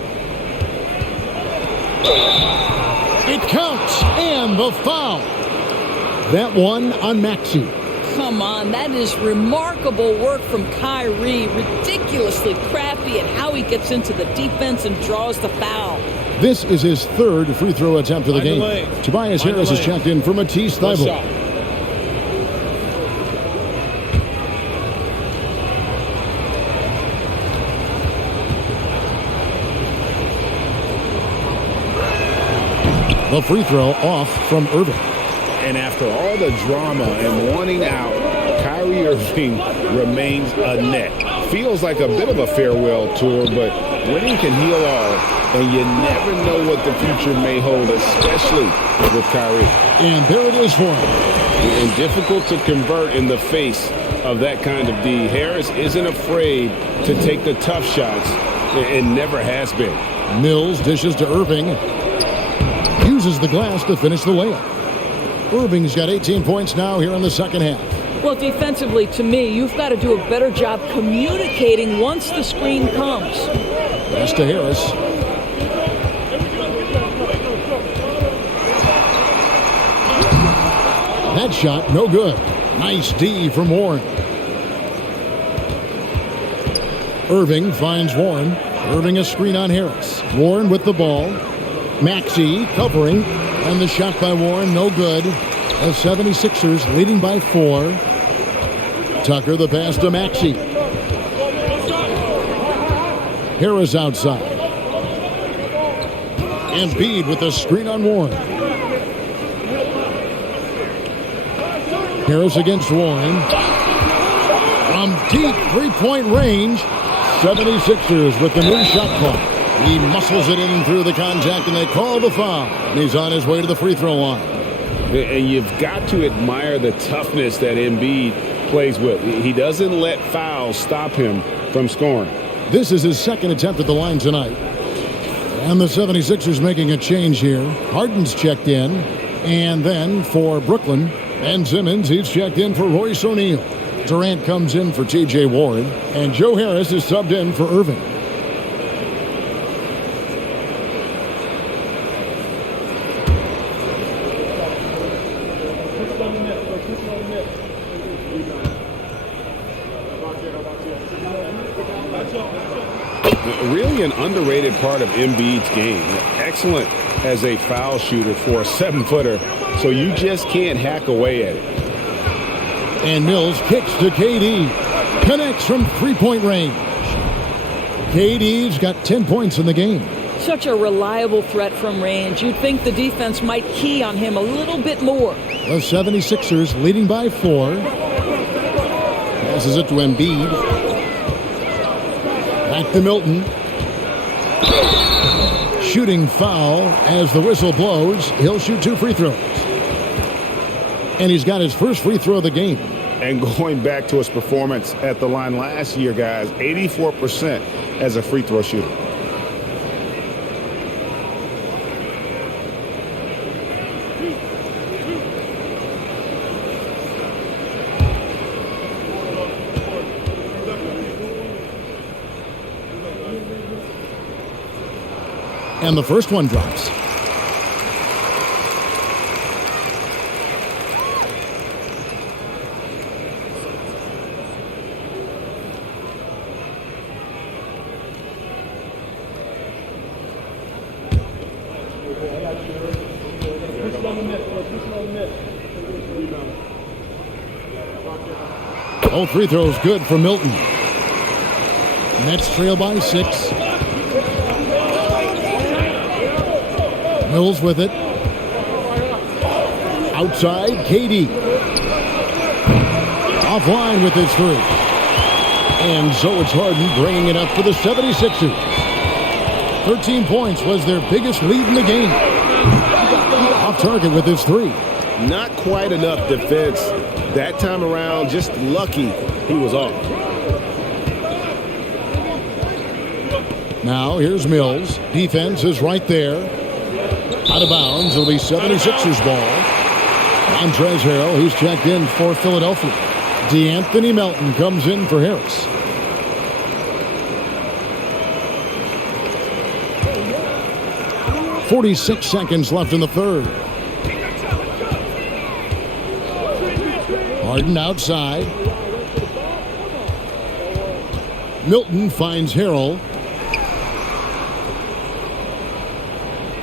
It counts, and the foul. That one on Maxey. Come on, that is remarkable work from Kyrie. Ridiculously crafty at how he gets into the defense and draws the foul. This is his 3rd free throw attempt of the game. Tobias Harris is checked in for Matisse Thybulle. The free throw off from Irving. And after all the drama and wanting out, Kyrie Irving remains a Net. Feels like a bit of a farewell tour, but winning can heal all, and you never know what the future may hold, especially with Kyrie. And there it is for him. And difficult to convert in the face of that kind of D. Harris isn't afraid to take the tough shots, and never has been. Mills dishes to Irving. Uses the glass to finish the layup. Irving's got 18 points now here in the second half. Well, defensively, to me, you've got to do a better job communicating once the screen comes. Pass to Harris. That shot, no good. Nice D from Warren. Irving finds Warren. Irving a screen on Harris. Warren with the ball. Maxey covering. And the shot by Warren, no good. The 76ers leading by 4. Tucker the pass to Maxey. Harris outside. Embiid with the screen on Warren. Harris against Warren. From deep three-point range, 76ers with the new shot clock. He muscles it in through the contact, and they call the foul. And he's on his way to the free throw line. And you've got to admire the toughness that Embiid plays with. He doesn't let fouls stop him from scoring. This is his second attempt at the line tonight. And the 76ers making a change here. Harden's checked in. And then for Brooklyn, Ben Simmons, he's checked in for Royce O'Neal. Durant comes in for T.J. Warren. And Joe Harris is subbed in for Irving. Really an underrated part of Embiid's game. Excellent as a foul shooter for a 7-footer, so you just can't hack away at it. And Mills kicks to KD. Connects from three-point range. KD's got 10 points in the game. Such a reliable threat from range. You'd think the defense might key on him a little bit more. The 76ers leading by 4. Passes it to Embiid. Back to Milton. shooting foul as the whistle blows. He'll shoot 2 free throws. And he's got his first free throw of the game. And going back to his performance at the line last year, guys, 84% as a free throw shooter. And the first one drops. All free throws good for Milton. Nets trail by 6. Mills with it. Outside, KD. Offline with his 3. And so it's Harden bringing it up for the 76ers. 13 points was their biggest lead in the game. Off target with his 3. Not quite enough defense that time around. Just lucky he was off. Now here's Mills. Defense is right there. Out of bounds. It'll be 76ers ball. Montrezl Harrell, he's checked in for Philadelphia. DeAnthony Melton comes in for Harris. .46 seconds left in the third. Harden outside. Milton finds Harrell.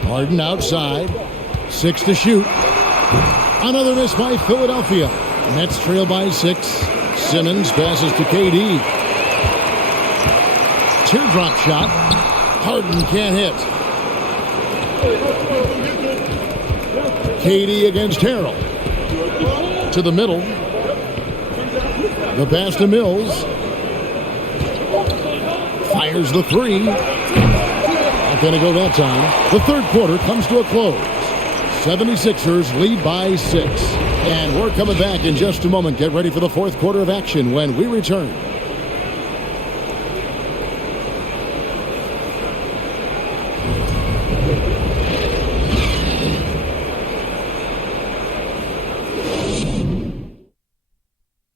Harden outside. 6 to shoot. Another miss by Philadelphia. Nets trail by 6. Simmons passes to KD. Teardrop shot. Harden can't hit. KD against Harrell. To the middle. The pass to Mills. Fires the 3. Not going to go that time. The third quarter comes to a close. 76ers lead by 6. And we're coming back in just a moment. Get ready for the fourth quarter of action when we return.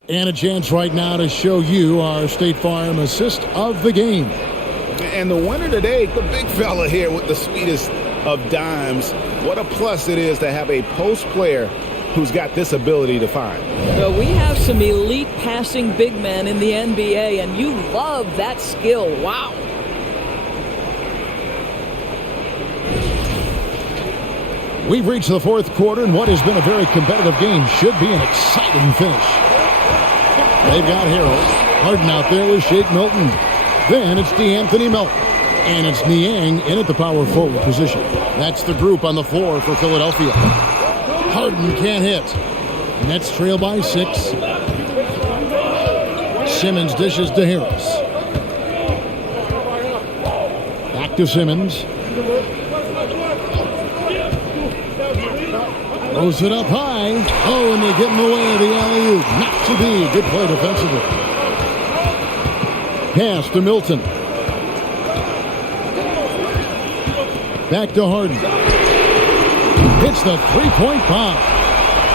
And a chance right now to show you our State Farm assist of the game. And the winner today, the big fella here with the sweetest of dimes. What a plus it is to have a post player who's got this ability to find. Well, we have some elite passing big men in the NBA, and you love that skill. Wow. We've reached the fourth quarter, and what has been a very competitive game should be an exciting finish. They've got Harrell. Harden out there with Shake Milton. Then it's DeAnthony Melton. And it's Niang in at the power forward position. That's the group on the floor for Philadelphia. Harden can't hit. Nets trail by 6. Simmons dishes to Harris. Back to Simmons. Throws it up high. Oh, and they get in the way of the alley-oop. Not to be. Good play defensively. Pass to Milton. Back to Harden. Hits the three-point bomb.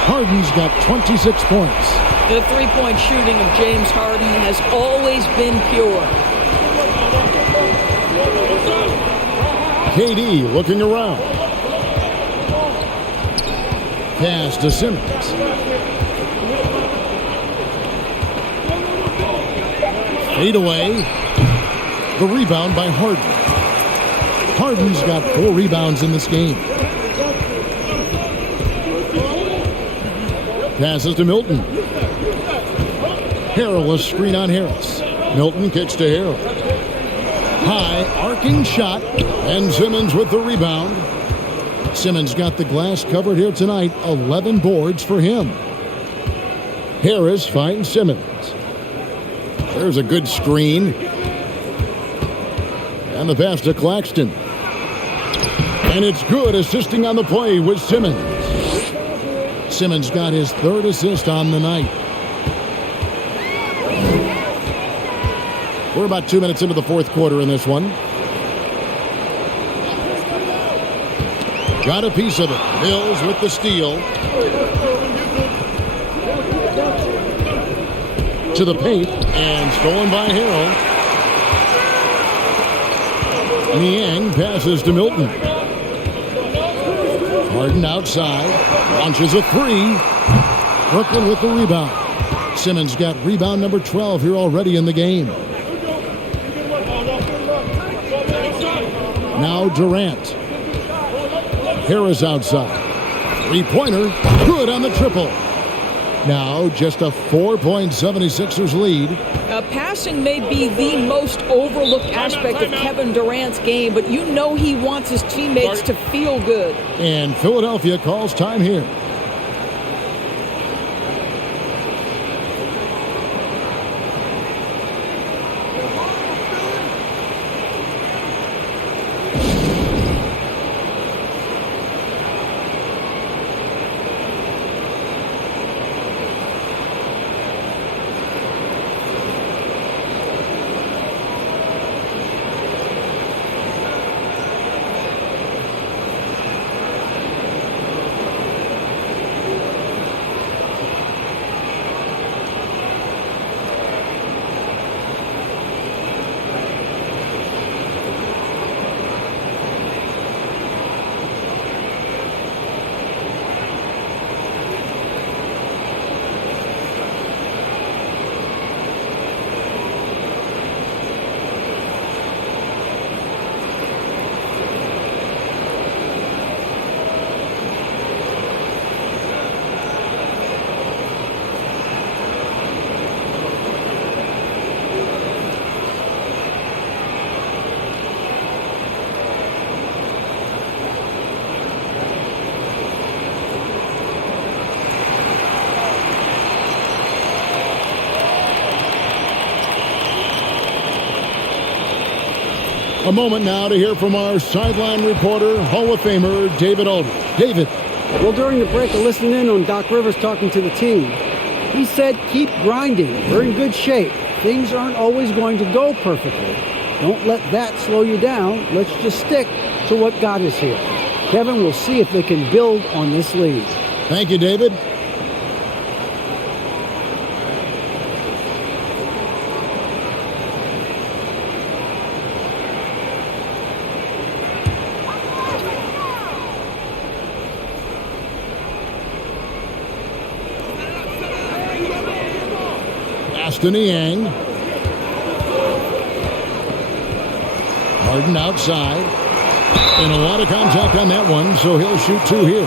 Harden's got 26 points. The three-point shooting of James Harden has always been pure. KD looking around. Pass to Simmons. Fade away. The rebound by Harden. Harden's got 4 rebounds in this game. Passes to Milton. Harrell, a screen on Harris. Milton kicks to Harrell. High, arcing shot. And Simmons with the rebound. Simmons got the glass covered here tonight. 11 boards for him. Harris finds Simmons. There's a good screen. And the pass to Claxton. And it's good, assisting on the play with Simmons. Simmons got his third assist on the night. We're about 2 minutes into the fourth quarter in this one. Got a piece of it. Mills with the steal. To the paint, and stolen by Harrell. Niang passes to Milton. Harden outside, launches a three. Brooklyn with the rebound. Simmons got rebound number 12 here already in the game. Now Durant. Harris outside. Three-pointer, good on the triple. Now just a 4-point 76ers lead. Passing may be the most overlooked aspect of Kevin Durant's game, but you know he wants his teammates to feel good. And Philadelphia calls time here. A moment now to hear from our sideline reporter, Hall of Famer David Aldridge. David. Well, during the break, I listened in on Doc Rivers talking to the team. He said, keep grinding. We're in good shape. Things aren't always going to go perfectly. Don't let that slow you down. Let's just stick to what got us here. Kevin will see if they can build on this lead. Thank you, David. To Niang. Harden outside. And a lot of contact on that one, so he'll shoot two here.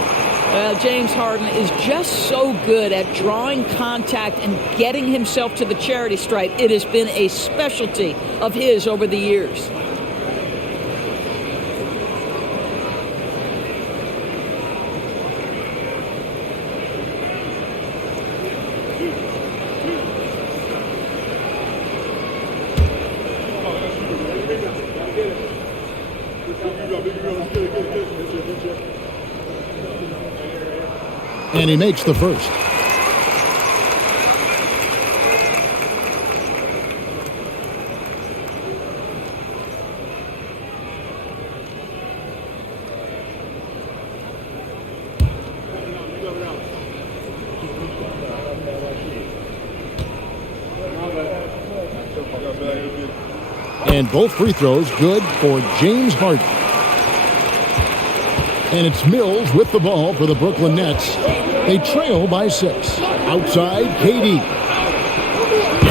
James Harden is just so good at drawing contact and getting himself to the charity stripe. It has been a specialty of his over the years. And he makes the first. And both free throws good for James Harden. And it's Mills with the ball for the Brooklyn Nets. They trail by 6. Outside, KD.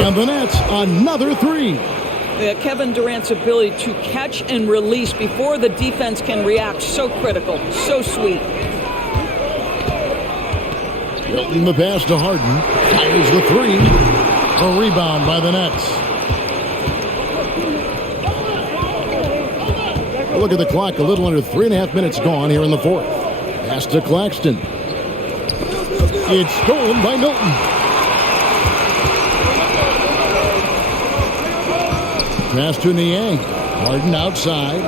And the Nets, another three. Kevin Durant's ability to catch and release before the defense can react, so critical, so sweet. Milton the pass to Harden. Fires the three. A rebound by the Nets. Look at the clock, a little under 3.5 minutes gone here in the fourth. Pass to Claxton. It's stolen by Milton. Pass to Niang. Harden outside.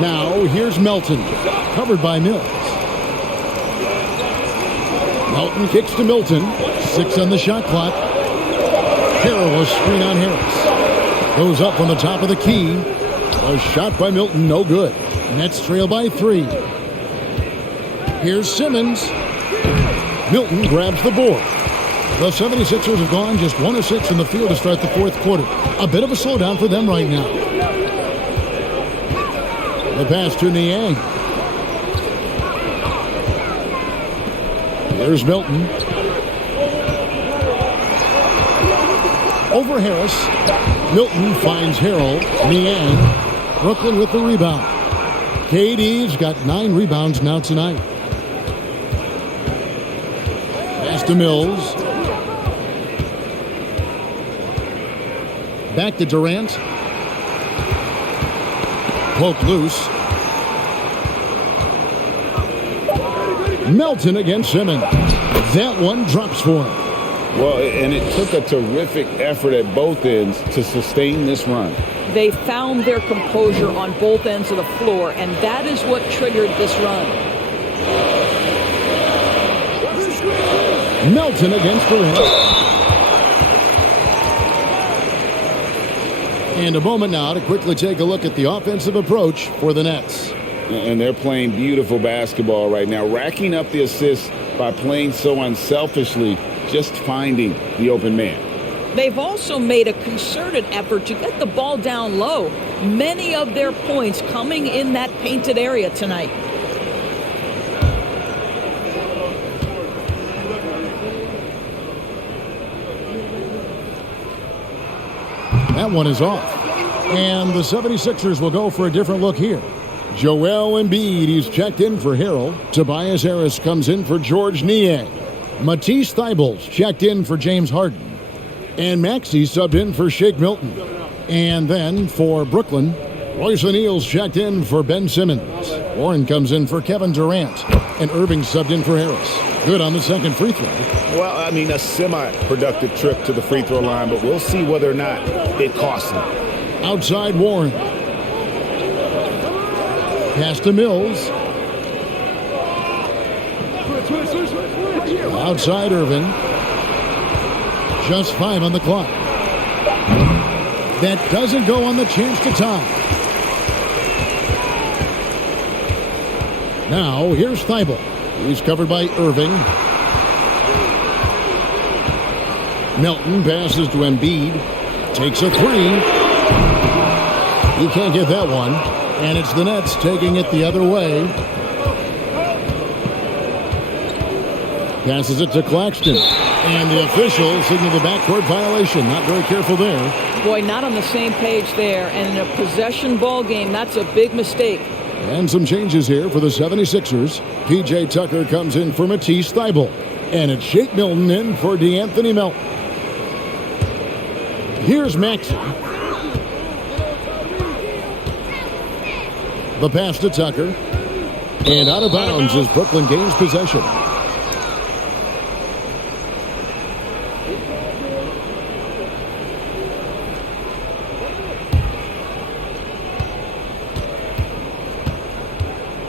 Now here's Melton, covered by Mills. Melton kicks to Milton. 6 on the shot clock. Harrell a screen on Harris. Goes up on the top of the key. A shot by Milton, no good. Nets trail by 3. Here's Simmons. Milton grabs the board. The 76ers have gone just 1 of 6 in the field to start the fourth quarter. A bit of a slowdown for them right now. The pass to Niang. Here's Milton. Over Harris. Milton finds Harrell. Niang. Brooklyn with the rebound. KD's got 9 rebounds now tonight. Pass to Mills. Back to Durant. Poke loose. Melton against Simmons. That one drops for him. Well, and it took a terrific effort at both ends to sustain this run. They found their composure on both ends of the floor, and that is what triggered this run. Melton against Durant. And a moment now to quickly take a look at the offensive approach for the Nets. And they're playing beautiful basketball right now, racking up the assists by playing so unselfishly, just finding the open man. They've also made a concerted effort to get the ball down low. Many of their points coming in that painted area tonight. That one is off. And the 76ers will go for a different look here. Joel Embiid, he's checked in for Harrell. Tobias Harris comes in for George Niang. Matisse Thybulle's checked in for James Harden. And Maxey subbed in for Shake Milton. And then for Brooklyn, Royce O'Neal's checked in for Ben Simmons. Warren comes in for Kevin Durant. And Irving subbed in for Harris. Good on the second free throw. Well, I mean, a semi-productive trip to the free throw line, but we'll see whether or not it costs him. Outside Warren. Pass to Mills. Outside Irving. Just 5 on the clock. That doesn't go on the chance to tie. Now, here's Thibault. He's covered by Irving. Melton passes to Embiid. Takes a 3. He can't get that one. And it's the Nets taking it the other way. Passes it to Claxton. And the official signaled the backcourt violation. Not very careful there. Boy, not on the same page there. And in a possession ball game, that's a big mistake. And some changes here for the 76ers. P.J. Tucker comes in for Matisse Thybulle. And it's Shake Milton in for DeAnthony Melton. Here's Maxey. The pass to Tucker. And out of bounds as Brooklyn gains possession.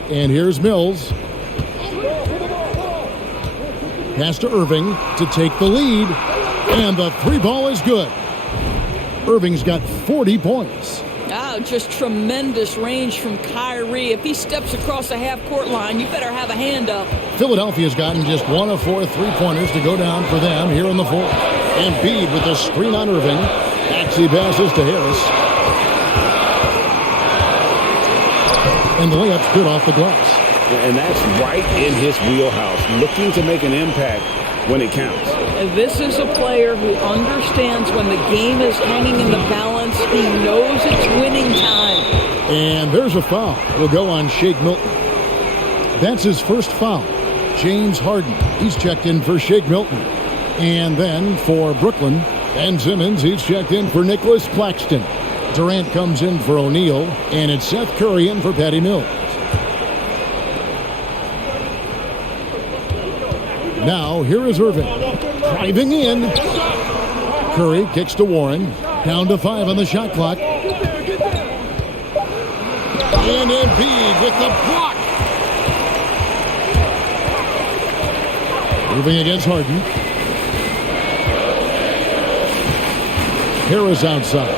And here's Mills. Pass to Irving to take the lead. And the 3-ball is good. Irving's got 40 points. Oh, just tremendous range from Kyrie. If he steps across the half-court line, you better have a hand up. Philadelphia's gotten just 1 of 4 3-pointers to go down for them here in the fourth. Embiid with the screen on Irving. Maxey passes to Harris. And the layup's good off the glass. And that's right in his wheelhouse, looking to make an impact when it counts. This is a player who understands when the game is hanging in the balance. He knows it's winning time. And there's a foul. Will go on Shake Milton. That's his first foul. James Harden, he's checked in for Shake Milton. And then for Brooklyn, Ben Simmons, he's checked in for Nicholas Claxton. Durant comes in for O'Neal, and it's Seth Curry in for Patty Mills. Now, here is Irving. Driving in. Curry kicks to Warren. Down to 5 on the shot clock. And Embiid with the block. Moving against Harden. Harris outside.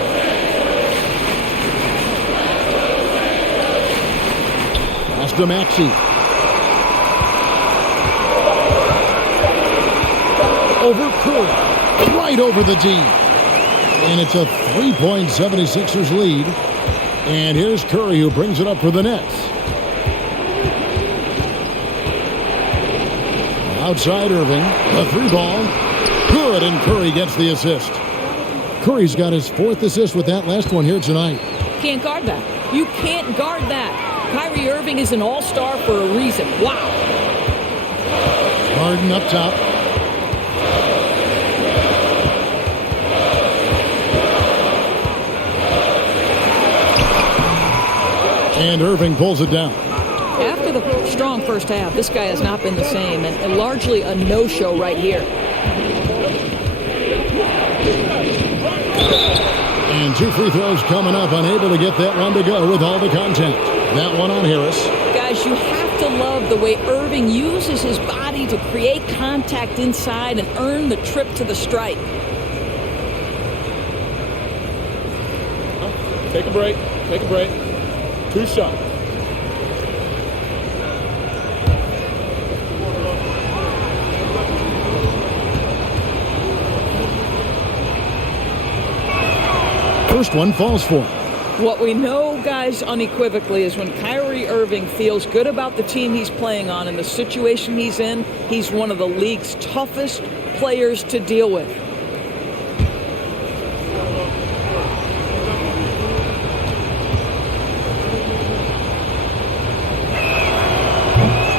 Pass to Maxey. Over Curry. Right over the D. And it's a 3-76ers lead. And here's Curry who brings it up for the Nets. Outside Irving. The three ball. Good, and Curry gets the assist. Curry's got his 4th assist with that last one here tonight. Can't guard that. You can't guard that. Kyrie Irving is an all-star for a reason. Wow. Harden up top. And Irving pulls it down. After the strong first half, this guy has not been the same, and largely a no-show right here. And 2 free throws coming up, unable to get that one to go with all the contact. That one on Harris. Guys, you have to love the way Irving uses his body to create contact inside and earn the trip to the stripe. Take a break. Take a break. 2 shots. First one falls for him. What we know, guys, unequivocally is when Kyrie Irving feels good about the team he's playing on and the situation he's in, he's one of the league's toughest players to deal with.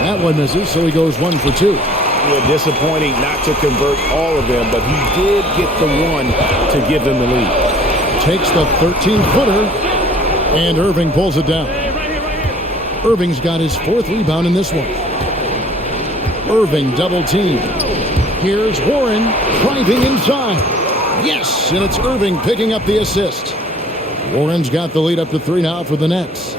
That one misses, so he goes 1 for 2. Yeah, disappointing not to convert all of them, but he did get the one to give them the lead. Takes the 13-footer, and Irving pulls it down. Irving's got his 4th rebound in this one. Irving double team. Here's Warren driving inside. Yes, and it's Irving picking up the assist. Warren's got the lead up to 3 now for the Nets.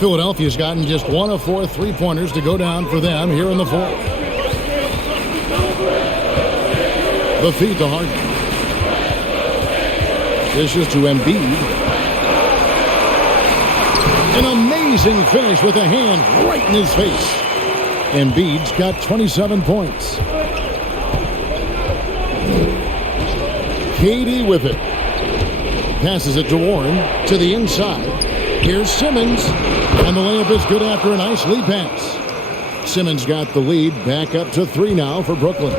Philadelphia's gotten just 1 of 4 3-pointers to go down for them here in the 4th. The feed to Harden. Dishes to Embiid. An amazing finish with a hand right in his face. Embiid's got 27 points. KD with it. Passes it to Warren to the inside. Here's Simmons. And the layup is good after a nice lead pass. Simmons got the lead back up to 3 now for Brooklyn.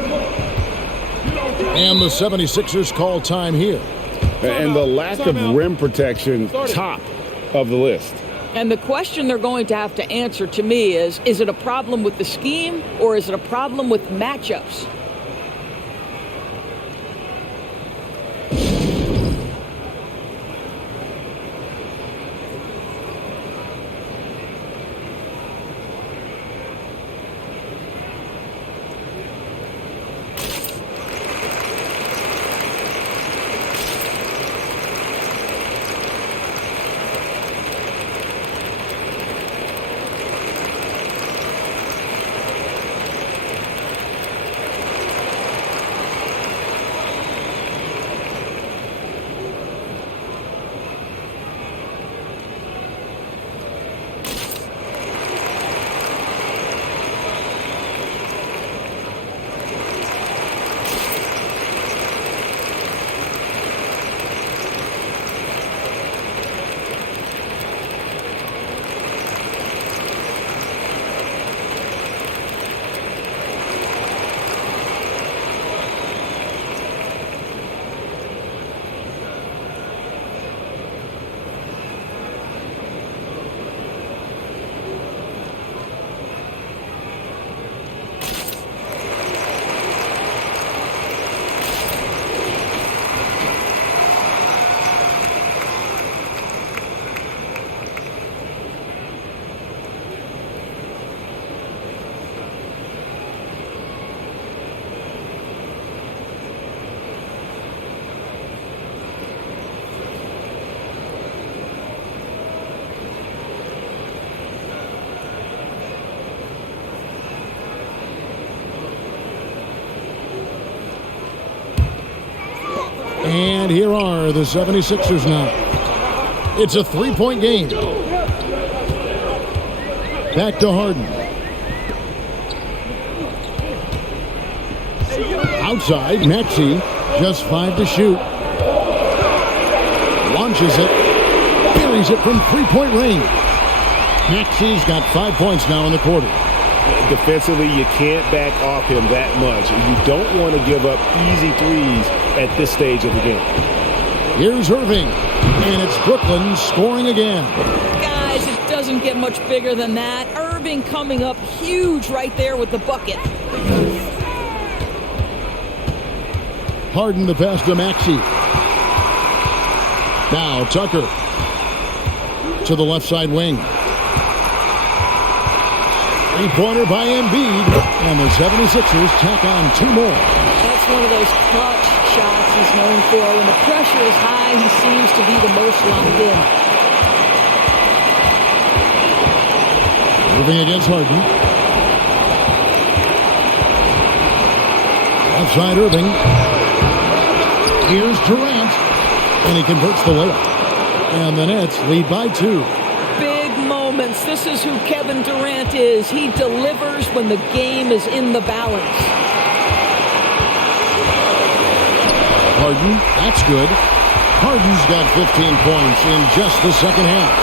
And the 76ers call time here. And the lack of rim protection, top of the list. And the question they're going to have to answer to me is it a problem with the scheme or is it a problem with matchups? And here are the 76ers now. It's a three-point game. Back to Harden. Outside, Maxey, just 5 to shoot. Launches it. Buries it from three-point range. Maxey's got 5 points now in the quarter. Defensively, you can't back off him that much. You don't want to give up easy threes at this stage of the game. Here's Irving, and it's Brooklyn scoring again. Guys, it doesn't get much bigger than that. Irving coming up huge right there with the bucket. Harden the pass to Maxey. Now Tucker to the left side wing. Three-pointer by Embiid, and the 76ers tack on 2 more. That's one of those clutch shots he's known for. When the pressure is high, he seems to be the most locked in. Moving against Harden. Outside Irving. Here's Durant, and he converts the layup. And the Nets lead by 2. Moments. This is who Kevin Durant is. He delivers when the game is in the balance. Harden, that's good. Harden's got 15 points in just the second half.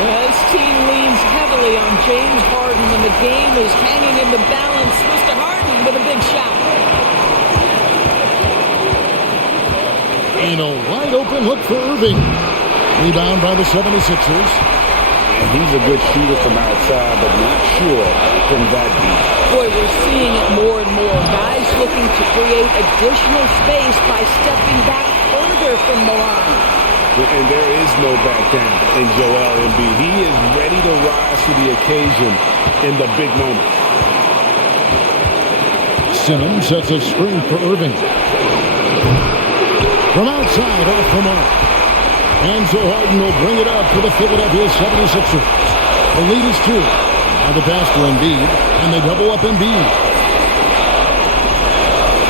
This team leans heavily on James Harden when the game is hanging in the balance. Mr. Harden with a big shot. And a wide open look for Irving. Rebound by the 76ers. And he's a good shooter from outside, but not sure from that deep. Boy, we're seeing it more and more. Guys looking to create additional space by stepping back further from the line. And there is no back down in Joel Embiid. He is ready to rise to the occasion in the big moment. Simmons sets a screen for Irving. From outside, off the mark. And so Harden will bring it up for the Philadelphia 76ers. The lead is 2. Now the pass to Embiid, and they double up Embiid.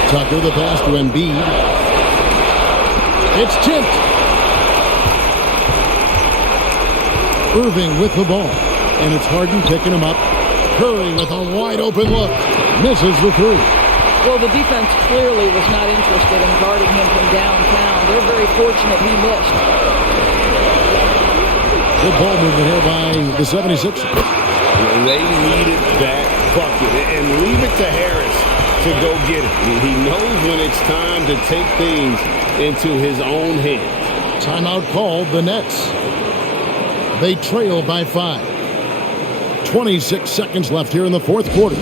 Tucker, the pass to Embiid. It's tipped. Irving with the ball, and it's Harden picking him up. Curry with a wide open look. Misses the 3. Well, the defense clearly was not interested in guarding him from downtown. They're very fortunate he missed. Good ball movement here by the 76ers. They needed that bucket, and leave it to Harris to go get it. He knows when it's time to take things into his own hands. Timeout called, the Nets. They trail by 5. 26 seconds left here in the fourth quarter.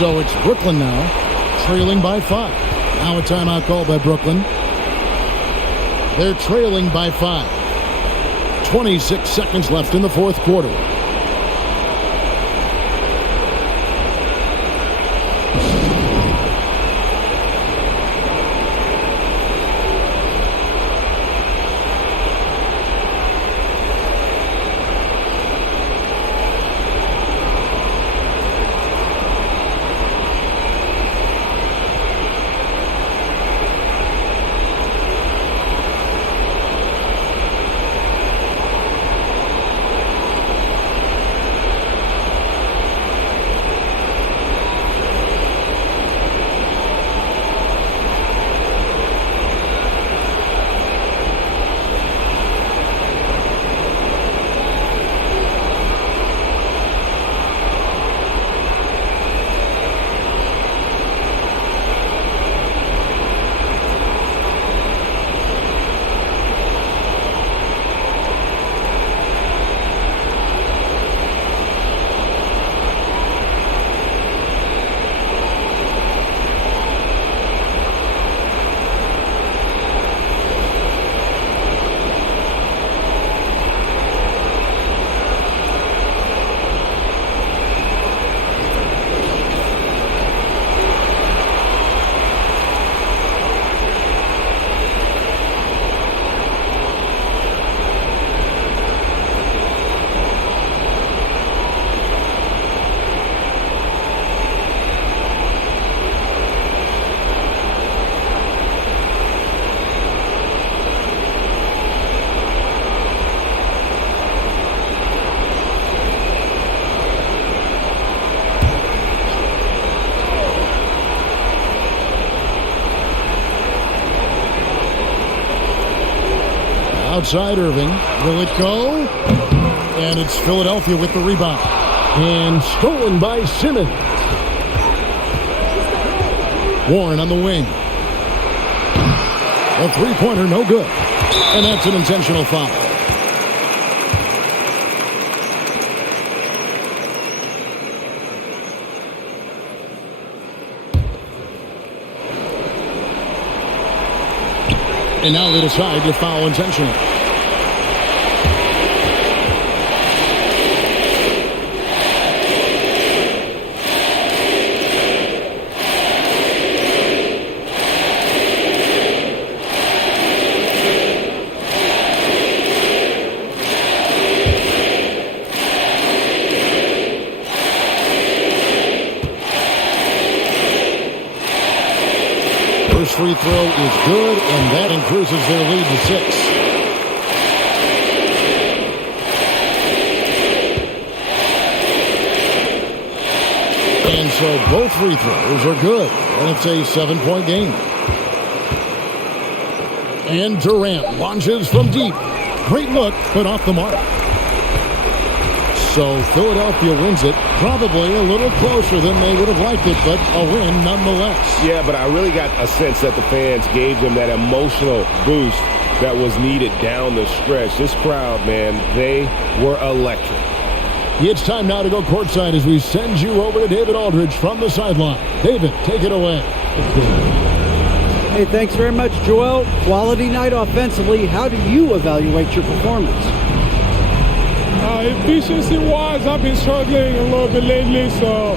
So it's Brooklyn now, trailing by 5. Now a timeout called by Brooklyn. They're trailing by 5. 26 seconds left in the fourth quarter. Outside Irving. Will it go? And it's Philadelphia with the rebound. And stolen by Simmons. Warren on the wing. A three-pointer, no good. And that's an intentional foul. And now they decide to foul intentionally. First free throw is good, and that increases their lead to 6. And so both free throws are good, and it's a 7-point game. And Durant launches from deep. Great look, but off the mark. So Philadelphia wins it, probably a little closer than they would have liked it, but a win nonetheless. Yeah, but I really got a sense that the fans gave them that emotional boost that was needed down the stretch. This crowd, man, they were electric. It's time now to go courtside as we send you over to David Aldridge from the sideline. David, take it away. Hey, thanks very much, Joel. Quality night offensively. How do you evaluate your performance? Efficiency-wise, I've been struggling a little bit lately, so,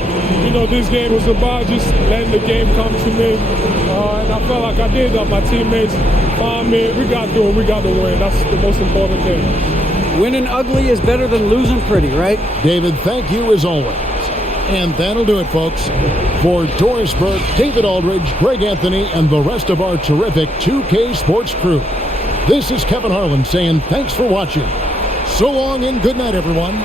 this game was about just letting the game come to me. And I felt like I did that. My teammates found me. We got to do it. We got to win. That's the most important thing. Winning ugly is better than losing pretty, right? David, thank you as always. And that'll do it, folks. For Doris Burke, David Aldridge, Greg Anthony, and the rest of our terrific 2K Sports crew, this is Kevin Harlan saying thanks for watching. So long and good night, everyone.